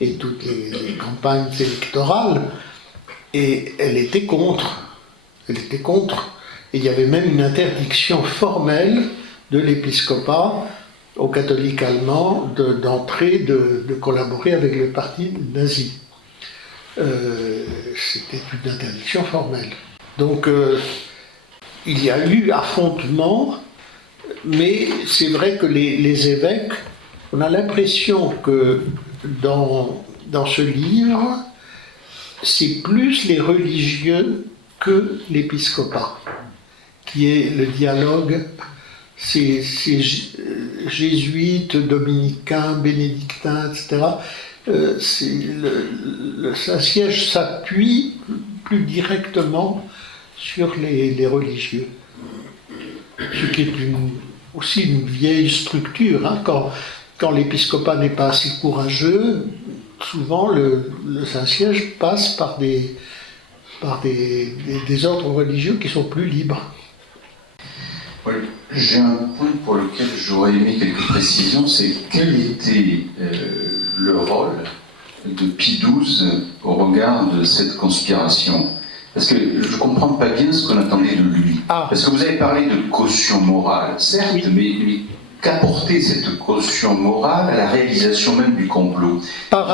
et toutes les campagnes électorales, et elle était contre. Elle était contre. Et il y avait même une interdiction formelle de l'épiscopat aux catholiques allemands d'entrer, de collaborer avec le parti nazi. C'était une interdiction formelle. Donc il y a eu affrontement, mais c'est vrai que les évêques, on a l'impression que dans ce livre, c'est plus les religieux que l'épiscopat, qui est le dialogue, c'est jésuites, dominicains, bénédictins, etc. Le Saint-Siège s'appuie plus directement sur les religieux. Ce qui est aussi une vieille structure. Hein. Quand l'épiscopat n'est pas assez courageux, souvent le Saint-Siège passe par des ordres religieux qui sont plus libres. Oui, j'ai un point pour lequel j'aurais aimé quelques précisions, c'est quel était le rôle de Pie XII au regard de cette conspiration? Parce que je ne comprends pas bien ce qu'on attendait de lui. Parce que vous avez parlé de caution morale, certes, oui. mais qu'apportait cette caution morale à la réalisation même du complot? Par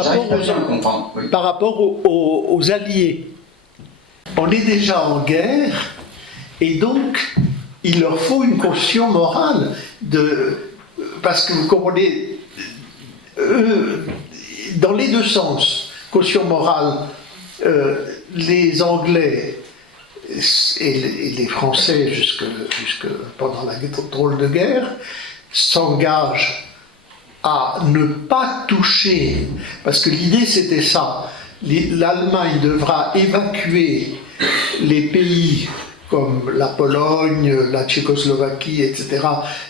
rapport aux Alliés. On est déjà en guerre, et donc il leur faut une caution morale, parce que vous comprenez, dans les deux sens, caution morale, les Anglais et les Français, jusque pendant la drôle de guerre, s'engagent à ne pas toucher, parce que l'idée c'était ça, l'Allemagne devra évacuer les pays comme la Pologne, la Tchécoslovaquie, etc.,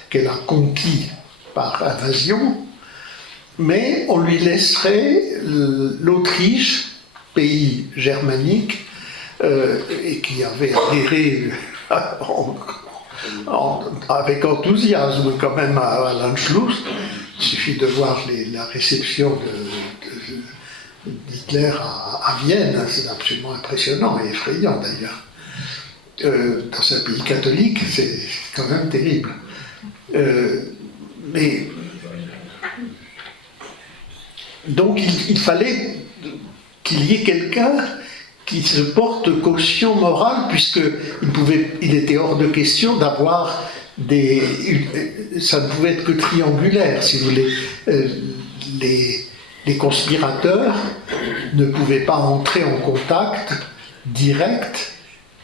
qu'elle a conquis par invasion, mais on lui laisserait l'Autriche, pays germanique, et qui avait adhéré avec enthousiasme quand même à l'Anschluss. Il suffit de voir la réception d'Hitler à Vienne, c'est absolument impressionnant et effrayant d'ailleurs. Dans un pays catholique, c'est quand même terrible. Mais donc il fallait qu'il y ait quelqu'un qui se porte caution morale, puisqu'il était hors de question d'avoir ça ne pouvait être que triangulaire, si vous voulez. Les conspirateurs ne pouvaient pas entrer en contact direct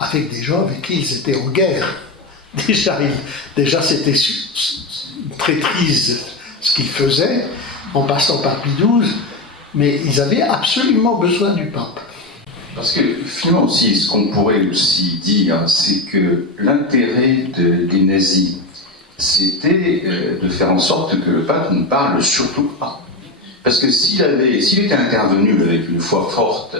avec des gens avec qui ils étaient en guerre. Déjà c'était une traîtrise ce qu'ils faisaient, en passant par Pie XII, mais ils avaient absolument besoin du pape. Parce que finalement aussi, ce qu'on pourrait aussi dire, c'est que l'intérêt des nazis, c'était de faire en sorte que le pape ne parle surtout pas. Parce que s'il était intervenu avec une foi forte,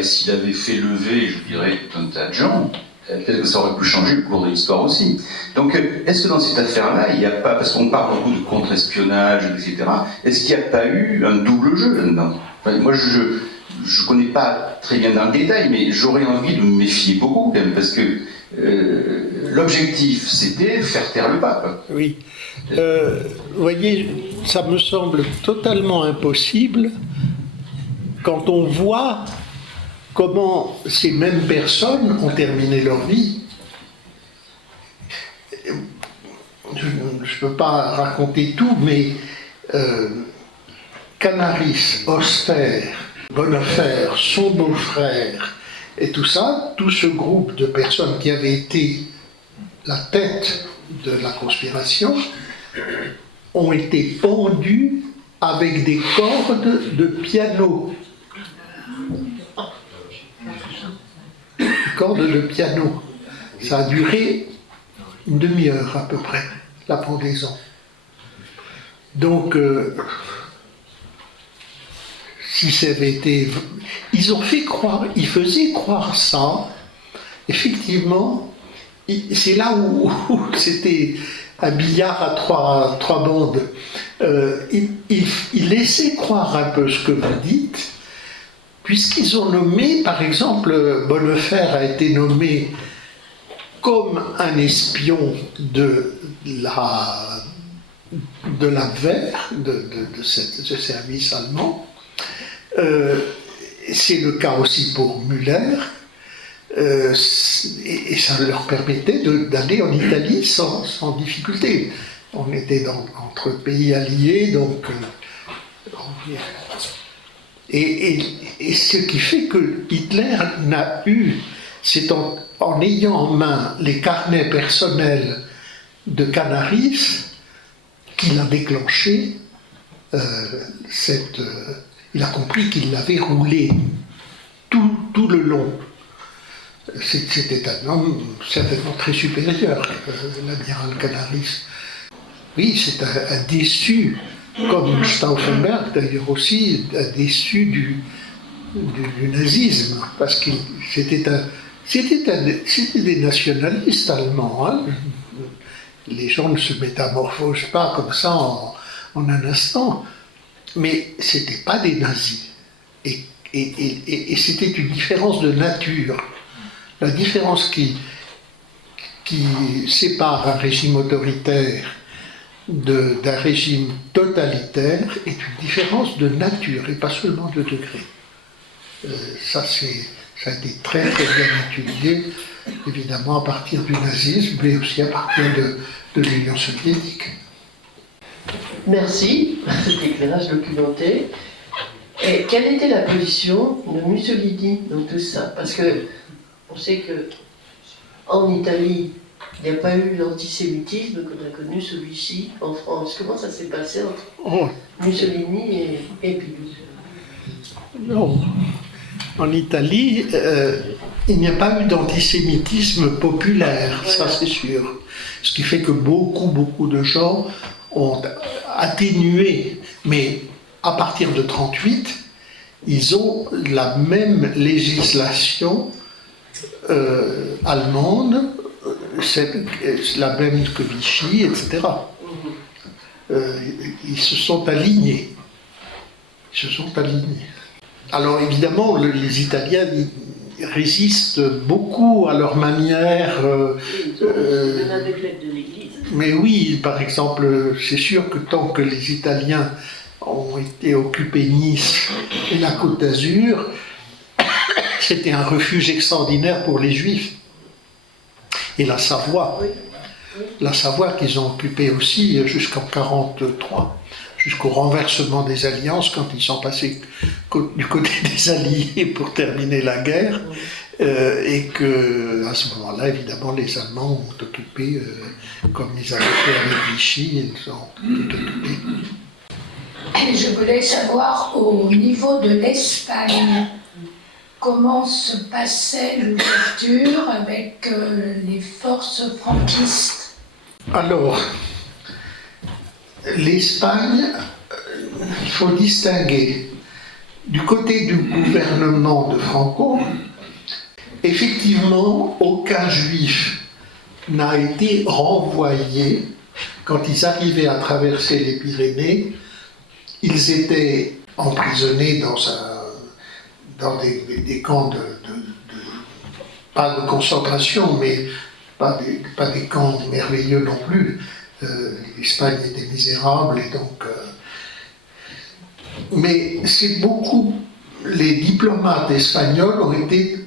s'il avait fait lever, je dirais, tout un tas de gens, peut-être que ça aurait pu changer le cours de l'histoire aussi. Donc, est-ce que dans cette affaire-là, il n'y a pas, parce qu'on parle beaucoup de contre-espionnage, etc., est-ce qu'il n'y a pas eu un double jeu là-dedans? Enfin, moi, je ne connais pas très bien dans le détail, mais j'aurais envie de me méfier beaucoup quand même, parce que l'objectif, c'était faire taire le pape. Oui. Vous voyez, ça me semble totalement impossible quand on voit comment ces mêmes personnes ont terminé leur vie. Je ne peux pas raconter tout, mais Canaris, Auster, Bonnefer, son beau-frère, et tout ça, tout ce groupe de personnes qui avaient été la tête de la conspiration, ont été pendus avec des cordes de piano. Des cordes de piano. Ça a duré une demi-heure à peu près, la pendaison. Donc, si ça avait été... Ils faisaient croire ça, effectivement, c'est là où c'était un billard à trois bandes. Ils laissaient croire un peu ce que vous dites, puisqu'ils ont nommé, par exemple, Bonnefer a été nommé comme un espion de l'Abwehr, de ce service allemand. C'est le cas aussi pour Müller. Et ça leur permettait d'aller en Italie sans difficulté. On était entre pays alliés, donc... et ce qui fait que Hitler n'a eu, c'est en ayant en main les carnets personnels de Canaris qu'il a déclenché il a compris qu'il l'avait roulé tout le long. C'était un homme certainement très supérieur, l'amiral Canaris. Oui, c'est un déçu, comme Stauffenberg d'ailleurs aussi, un déçu du nazisme, parce que c'était des nationalistes allemands. Hein. Les gens ne se métamorphosent pas comme ça en un instant, mais c'était pas des nazis. Et c'était une différence de nature. La différence qui sépare un régime autoritaire d'un régime totalitaire est une différence de nature et pas seulement de degré. Ça a été très très bien étudié, évidemment à partir du nazisme, mais aussi à partir de l'Union soviétique. Merci pour cet éclairage documenté. Et quelle était la position de Mussolini dans tout ça? Parce que on sait qu'en Italie, il n'y a pas eu l'antisémitisme qu'on a connu, celui-ci, en France. Comment ça s'est passé entre Mussolini et Pie XII? Non. En Italie, il n'y a pas eu d'antisémitisme populaire, ça c'est sûr. Ce qui fait que beaucoup de gens ont atténué. Mais à partir de 1938, ils ont la même législation allemande, la même que Vichy, etc. Ils se sont alignés. Alors évidemment, les Italiens résistent beaucoup à leur manière. Mais oui, par exemple, c'est sûr que tant que les Italiens ont été occupés Nice et la Côte d'Azur, c'était un refuge extraordinaire pour les Juifs. Et la Savoie qu'ils ont occupée aussi jusqu'en 1943, jusqu'au renversement des alliances, quand ils sont passés du côté des Alliés pour terminer la guerre, et que à ce moment-là, évidemment, les Allemands ont occupé, comme ils avaient fait avec Vichy, ils ont tout occupé. Je voulais savoir, au niveau de l'Espagne, comment se passait l'ouverture avec les forces franquistes? Alors, l'Espagne, il faut distinguer. Du côté du gouvernement de Franco, effectivement, aucun juif n'a été renvoyé quand ils arrivaient à traverser les Pyrénées. Ils étaient emprisonnés dans des camps pas de concentration, mais pas des camps merveilleux non plus. L'Espagne était misérable et donc. Mais c'est beaucoup. Les diplomates espagnols ont été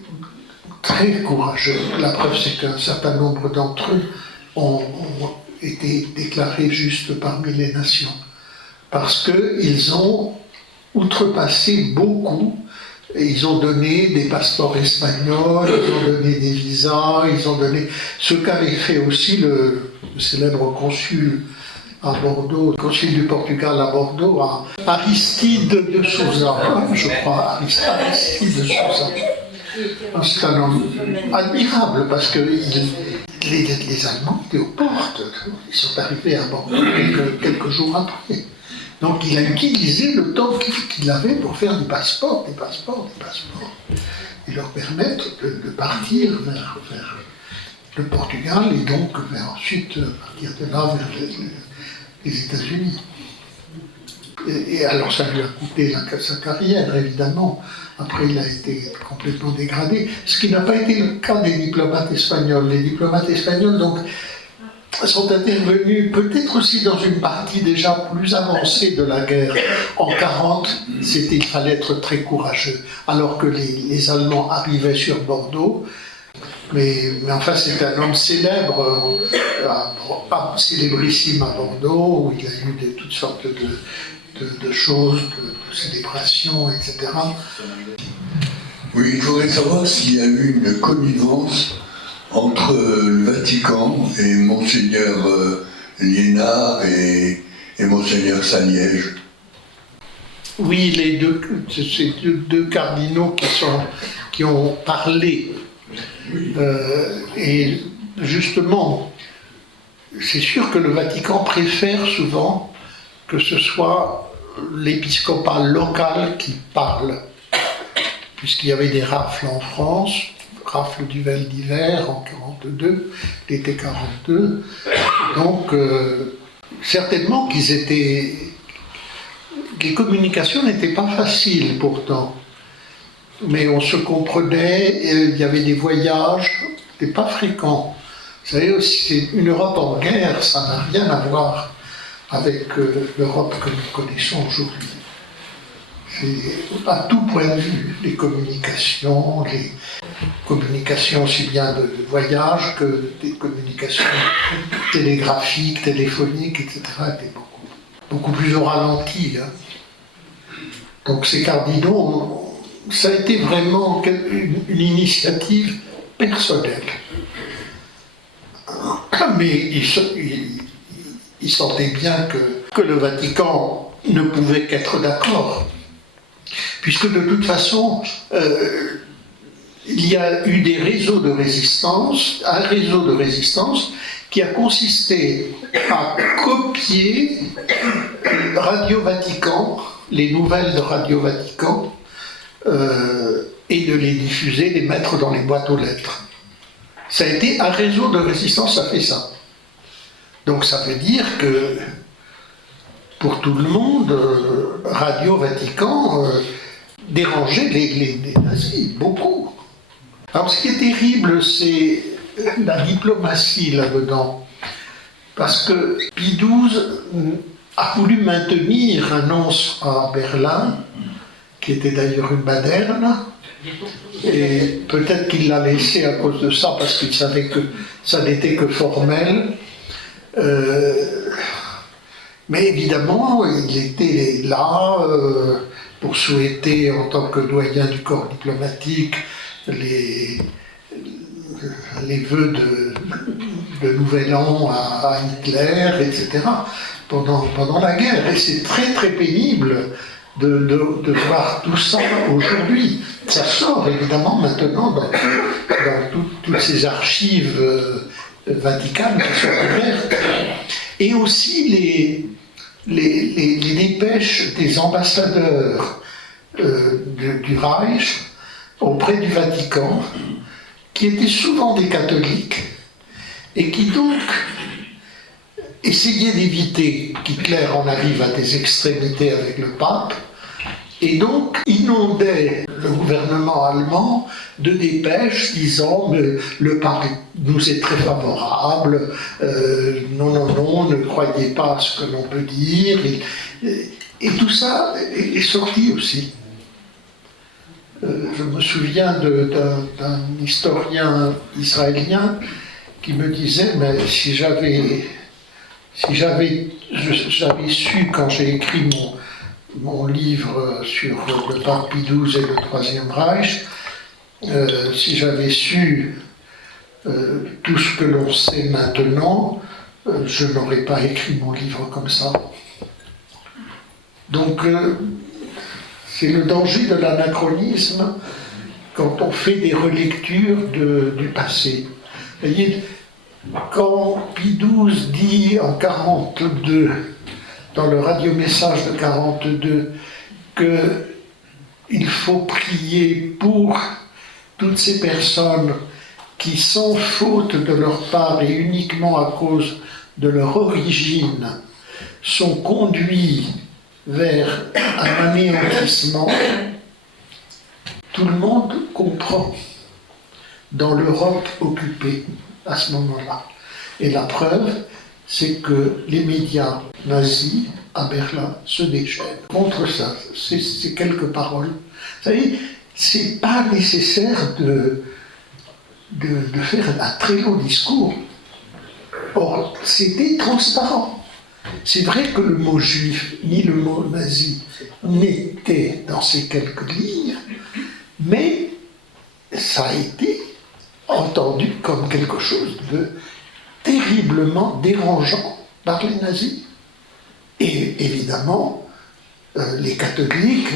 très courageux. La preuve, c'est qu'un certain nombre d'entre eux ont été déclarés justes parmi les nations. Parce qu'ils ont outrepassé beaucoup. Et ils ont donné des passeports espagnols, ils ont donné des visas, ils ont donné ce qu'avait fait aussi le célèbre consul à Bordeaux, le consul du Portugal à Bordeaux, Aristide de Souza, je crois, Aristide de Souza. C'est un homme admirable parce que les Allemands étaient aux portes, ils sont arrivés à Bordeaux quelques jours après. Donc il a utilisé le temps qu'il avait pour faire des passeports, et leur permettre de partir vers le Portugal et donc ensuite partir de là vers les États-Unis. Et alors ça lui a coûté sa carrière, évidemment. Après, il a été complètement dégradé, ce qui n'a pas été le cas des diplomates espagnols. Les diplomates espagnols, donc, sont intervenus peut-être aussi dans une partie déjà plus avancée de la guerre. En 1940, il fallait être très courageux, alors que les Allemands arrivaient sur Bordeaux. Mais enfin, c'est un homme célèbre, célébrissime à Bordeaux, où il a eu toutes sortes de choses, de célébrations, etc. Oui, il faudrait savoir s'il y a eu une connivence entre le Vatican et Monseigneur Liénard et Monseigneur Saliège. Oui, ces deux cardinaux qui ont parlé. Et justement, c'est sûr que le Vatican préfère souvent que ce soit l'épiscopat local qui parle, puisqu'il y avait des rafles en France, rafle du Val d'Hiver en 1942, l'été 1942. Donc, certainement les communications n'étaient pas faciles pourtant. Mais on se comprenait, il y avait des voyages, c'était pas fréquent. Vous savez, c'est une Europe en guerre, ça n'a rien à voir avec l'Europe que nous connaissons aujourd'hui. C'est à tout point de vue, les communications aussi bien de voyage que des communications télégraphiques, téléphoniques, etc. étaient beaucoup plus au ralenti. Hein. Donc ces cardinaux, ça a été vraiment une initiative personnelle. Mais ils sentaient bien que le Vatican ne pouvait qu'être d'accord. Puisque de toute façon, il y a eu des réseaux de résistance, un réseau de résistance qui a consisté à copier Radio Vatican, les nouvelles de Radio Vatican, et de les diffuser, les mettre dans les boîtes aux lettres. Ça a été un réseau de résistance, ça fait ça. Donc ça veut dire que pour tout le monde, Radio Vatican dérangeait les nazis, beaucoup. Alors ce qui est terrible, c'est la diplomatie là-dedans. Parce que Pie XII a voulu maintenir un nonce à Berlin, qui était d'ailleurs une Baderne, Et peut-être qu'il l'a laissé à cause de ça, parce qu'il savait que ça n'était que formel. Mais évidemment, il était là pour souhaiter, en tant que doyen du corps diplomatique, les vœux de Nouvel An à Hitler, etc., pendant la guerre. Et c'est très très pénible de voir tout ça aujourd'hui. Ça sort évidemment maintenant dans toutes ces archives vaticanes qui sont ouvertes. Et aussi les dépêches des ambassadeurs du Reich auprès du Vatican, qui étaient souvent des catholiques, et qui donc essayaient d'éviter qu'Hitler en arrive à des extrémités avec le pape, et donc inondaient le gouvernement allemand de dépêches disant le pape nous est très favorable, non, ne croyez pas à ce que l'on peut dire, et tout ça est sorti aussi. Je me souviens d'un historien israélien qui me disait, mais si j'avais su, quand j'ai écrit mon livre sur le pape Pie XII et le Troisième Reich, si j'avais su tout ce que l'on sait maintenant, je n'aurais pas écrit mon livre comme ça. Donc, c'est le danger de l'anachronisme quand on fait des relectures du passé. Vous voyez, quand Pie XII dit en 42, dans le radiomessage de 42, qu'il faut prier pour toutes ces personnes qui, sans faute de leur part et uniquement à cause de leur origine, sont conduits vers un anéantissement, tout le monde comprend dans l'Europe occupée à ce moment-là. Et la preuve, c'est que les médias nazis à Berlin se déchaînent contre ça. C'est quelques paroles. Vous savez, c'est pas nécessaire de faire un très long discours. Or, c'était transparent. C'est vrai que le mot juif ni le mot nazi n'étaient dans ces quelques lignes, mais ça a été entendu comme quelque chose de terriblement dérangeant par les nazis. Et évidemment, les catholiques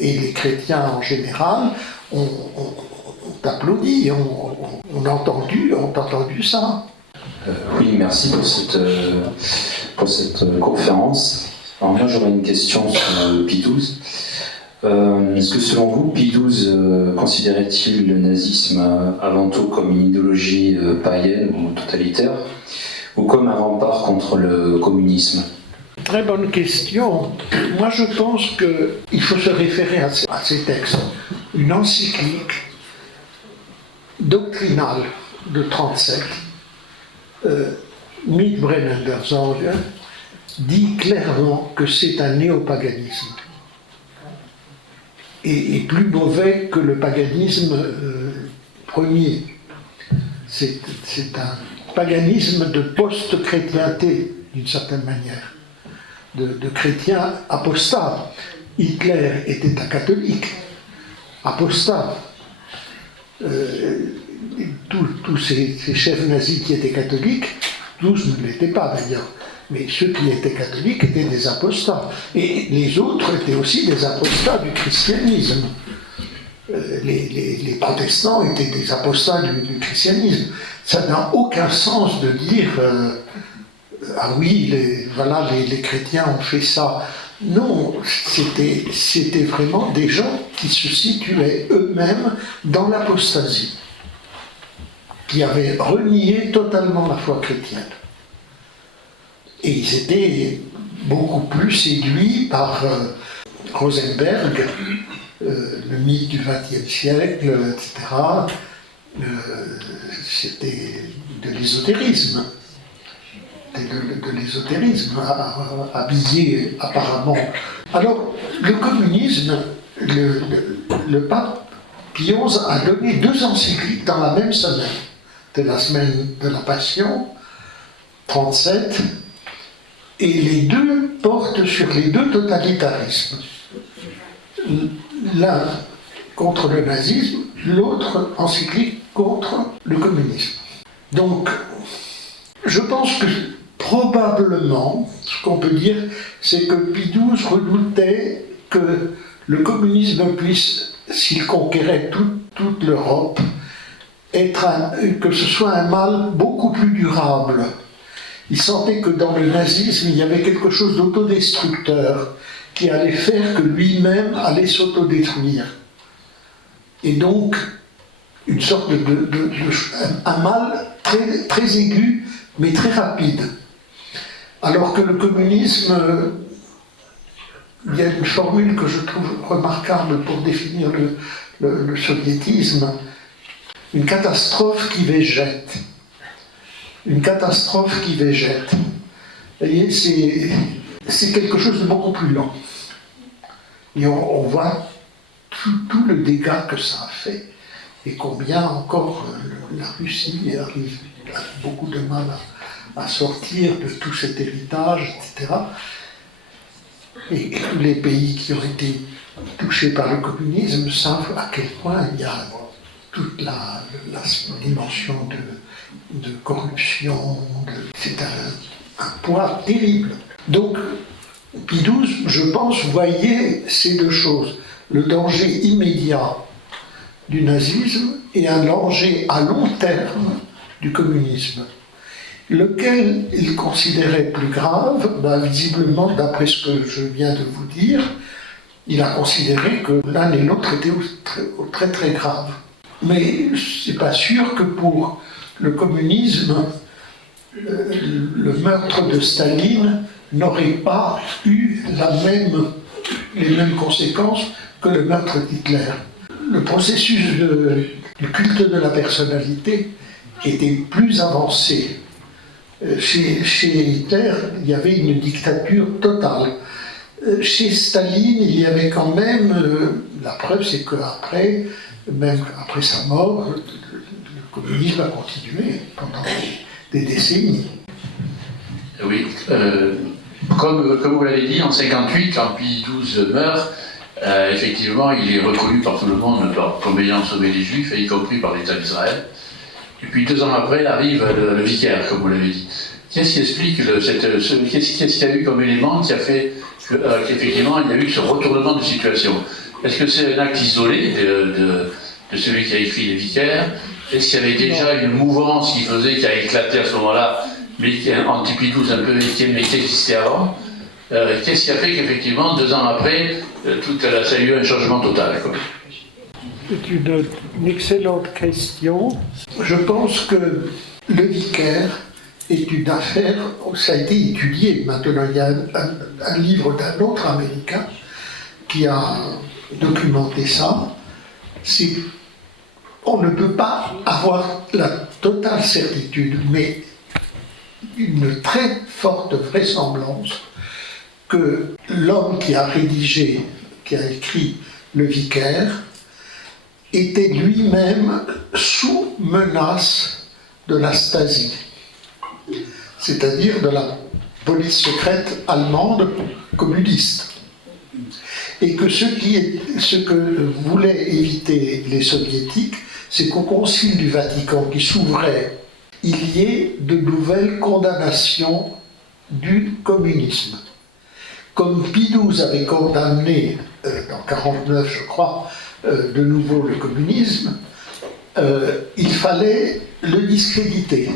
et les chrétiens en général ont applaudi, ont entendu ça. Oui, merci pour cette conférence. Alors moi j'aurais une question sur Pie XII. Est-ce que selon vous, Pie XII considérait-il le nazisme avant tout comme une idéologie païenne ou totalitaire, ou comme un rempart contre le communisme? Très bonne question. Moi je pense qu'il faut se référer à ces textes. Une encyclique doctrinale de 1937, Mitbrennen der Sorge, dit clairement que c'est un néopaganisme. Et plus mauvais que le paganisme premier. C'est un paganisme de post-chrétienté, d'une certaine manière, de chrétiens apostats. Hitler était un catholique, apostat. Tous ces chefs nazis qui étaient catholiques, tous ne l'étaient pas d'ailleurs, mais ceux qui étaient catholiques étaient des apostats. Et les autres étaient aussi des apostats du christianisme. Les protestants étaient des apostats du christianisme. Ça n'a aucun sens de dire ah oui, les chrétiens ont fait ça. Non, c'était vraiment des gens qui se situaient eux-mêmes dans l'apostasie, qui avaient renié totalement la foi chrétienne. Et ils étaient beaucoup plus séduits par Rosenberg, le mythe du XXe siècle, etc. C'était de l'ésotérisme. De l'ésotérisme, habillé apparemment. Alors, le communisme, le pape Pie XI a donné 2 encycliques dans la même semaine. C'était la semaine de la Passion, 37, et les deux portent sur les deux totalitarismes. L'un contre le nazisme, l'autre encyclique contre le communisme. Donc, je pense que probablement, ce qu'on peut dire, c'est que Pie XII redoutait que le communisme puisse, s'il conquérait toute l'Europe, que ce soit un mal beaucoup plus durable. Il sentait que dans le nazisme, il y avait quelque chose d'autodestructeur qui allait faire que lui-même allait s'autodétruire. Et donc, une sorte un mal très, très aigu, mais très rapide. Alors que le communisme, il y a une formule que je trouve remarquable pour définir le soviétisme, une catastrophe qui végète. Une catastrophe qui végète. Vous voyez, c'est quelque chose de beaucoup plus lent. Et on voit tout le dégât que ça a fait, et combien encore la Russie a beaucoup de mal à sortir de tout cet héritage, etc. Et tous les pays qui ont été touchés par le communisme savent à quel point il y a toute la dimension de corruption, c'est un poids terrible. Donc, Pie XII, je pense, voyait ces deux choses, le danger immédiat du nazisme et un danger à long terme du communisme. Lequel il considérait plus grave, visiblement, d'après ce que je viens de vous dire, il a considéré que l'un et l'autre étaient très très graves. Mais c'est pas sûr que pour le communisme, le meurtre de Staline n'aurait pas eu les mêmes conséquences que le meurtre d'Hitler. Le processus du culte de la personnalité était plus avancé. Chez Hitler, il y avait une dictature totale. Chez Staline, il y avait quand même, la preuve c'est qu'après, même après sa mort, le communisme a continué pendant des décennies. Oui, comme vous l'avez dit, en 1958, quand Pie XII meurt, effectivement, il est reconnu par tout le monde comme ayant sauvé les Juifs, y compris par l'État d'Israël. Et puis 2 ans après, arrive le vicaire, comme vous l'avez dit. Qu'est-ce qui explique qu'est-ce qu'il y a eu comme élément qui a fait qu'effectivement il y a eu ce retournement de situation? Est-ce que c'est un acte isolé de celui qui a écrit Les Vicaires? Est-ce qu'il y avait déjà une mouvance qui a éclaté à ce moment-là, mais qui est anti-Pie XII un peu, mais qui existait avant? Qu'est-ce qui a fait qu'effectivement, 2 ans après, ça a eu un changement total, quoi? C'est une excellente question. Je pense que le vicaire est une affaire, ça a été étudié. Maintenant, il y a un livre d'un autre Américain qui a documenté ça. On ne peut pas avoir la totale certitude, mais une très forte vraisemblance que l'homme qui a écrit Le Vicaire, était lui-même sous menace de la Stasi, c'est-à-dire de la police secrète allemande communiste. Et que ce que voulaient éviter les soviétiques, c'est qu'au Concile du Vatican qui s'ouvrait, il y ait de nouvelles condamnations du communisme. Comme Pie XII avait condamné, en 1949 je crois, de nouveau le communisme, il fallait le discréditer,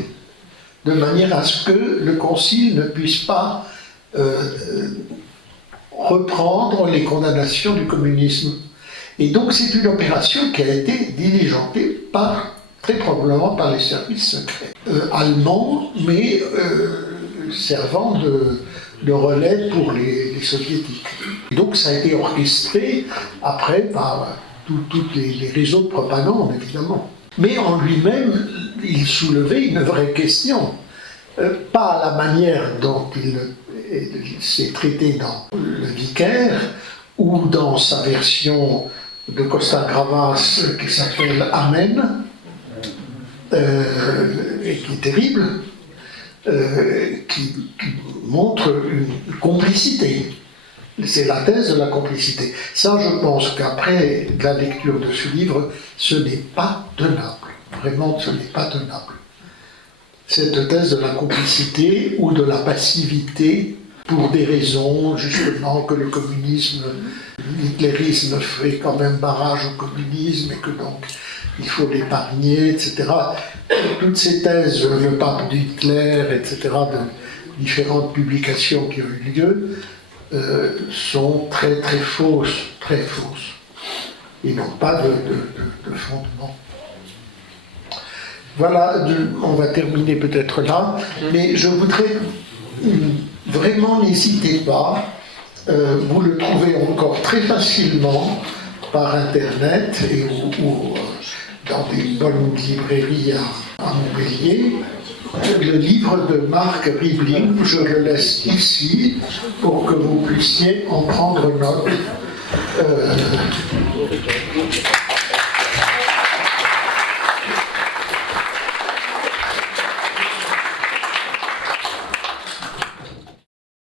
de manière à ce que le Concile ne puisse pas reprendre les condamnations du communisme. Et donc c'est une opération qui a été diligentée très probablement par les services secrets allemands, mais servant de relais pour les soviétiques. Et donc ça a été orchestré après par tous les réseaux de propagande, évidemment. Mais en lui-même, il soulevait une vraie question. Pas à la manière dont il s'est traité dans Le Vicaire, ou dans sa version de Costa Gravas qui s'appelle Amen, et qui est terrible, qui montre une complicité. C'est la thèse de la complicité. Ça, je pense qu'après la lecture de ce livre, ce n'est pas tenable. Vraiment, ce n'est pas tenable. Cette thèse de la complicité ou de la passivité pour des raisons, justement, que le communisme, l'hitlérisme fait quand même barrage au communisme et que donc il faut l'épargner, etc. Toutes ces thèses, le pape d'Hitler, etc., de différentes publications qui ont eu lieu, sont très très fausses, et n'ont pas de fondement. Voilà, on va terminer peut-être là, mais je voudrais vraiment, n'hésitez pas, vous le trouvez encore très facilement par Internet ou dans des bonnes librairies à Montpellier. Le livre de Marc Ribling, je le laisse ici pour que vous puissiez en prendre note.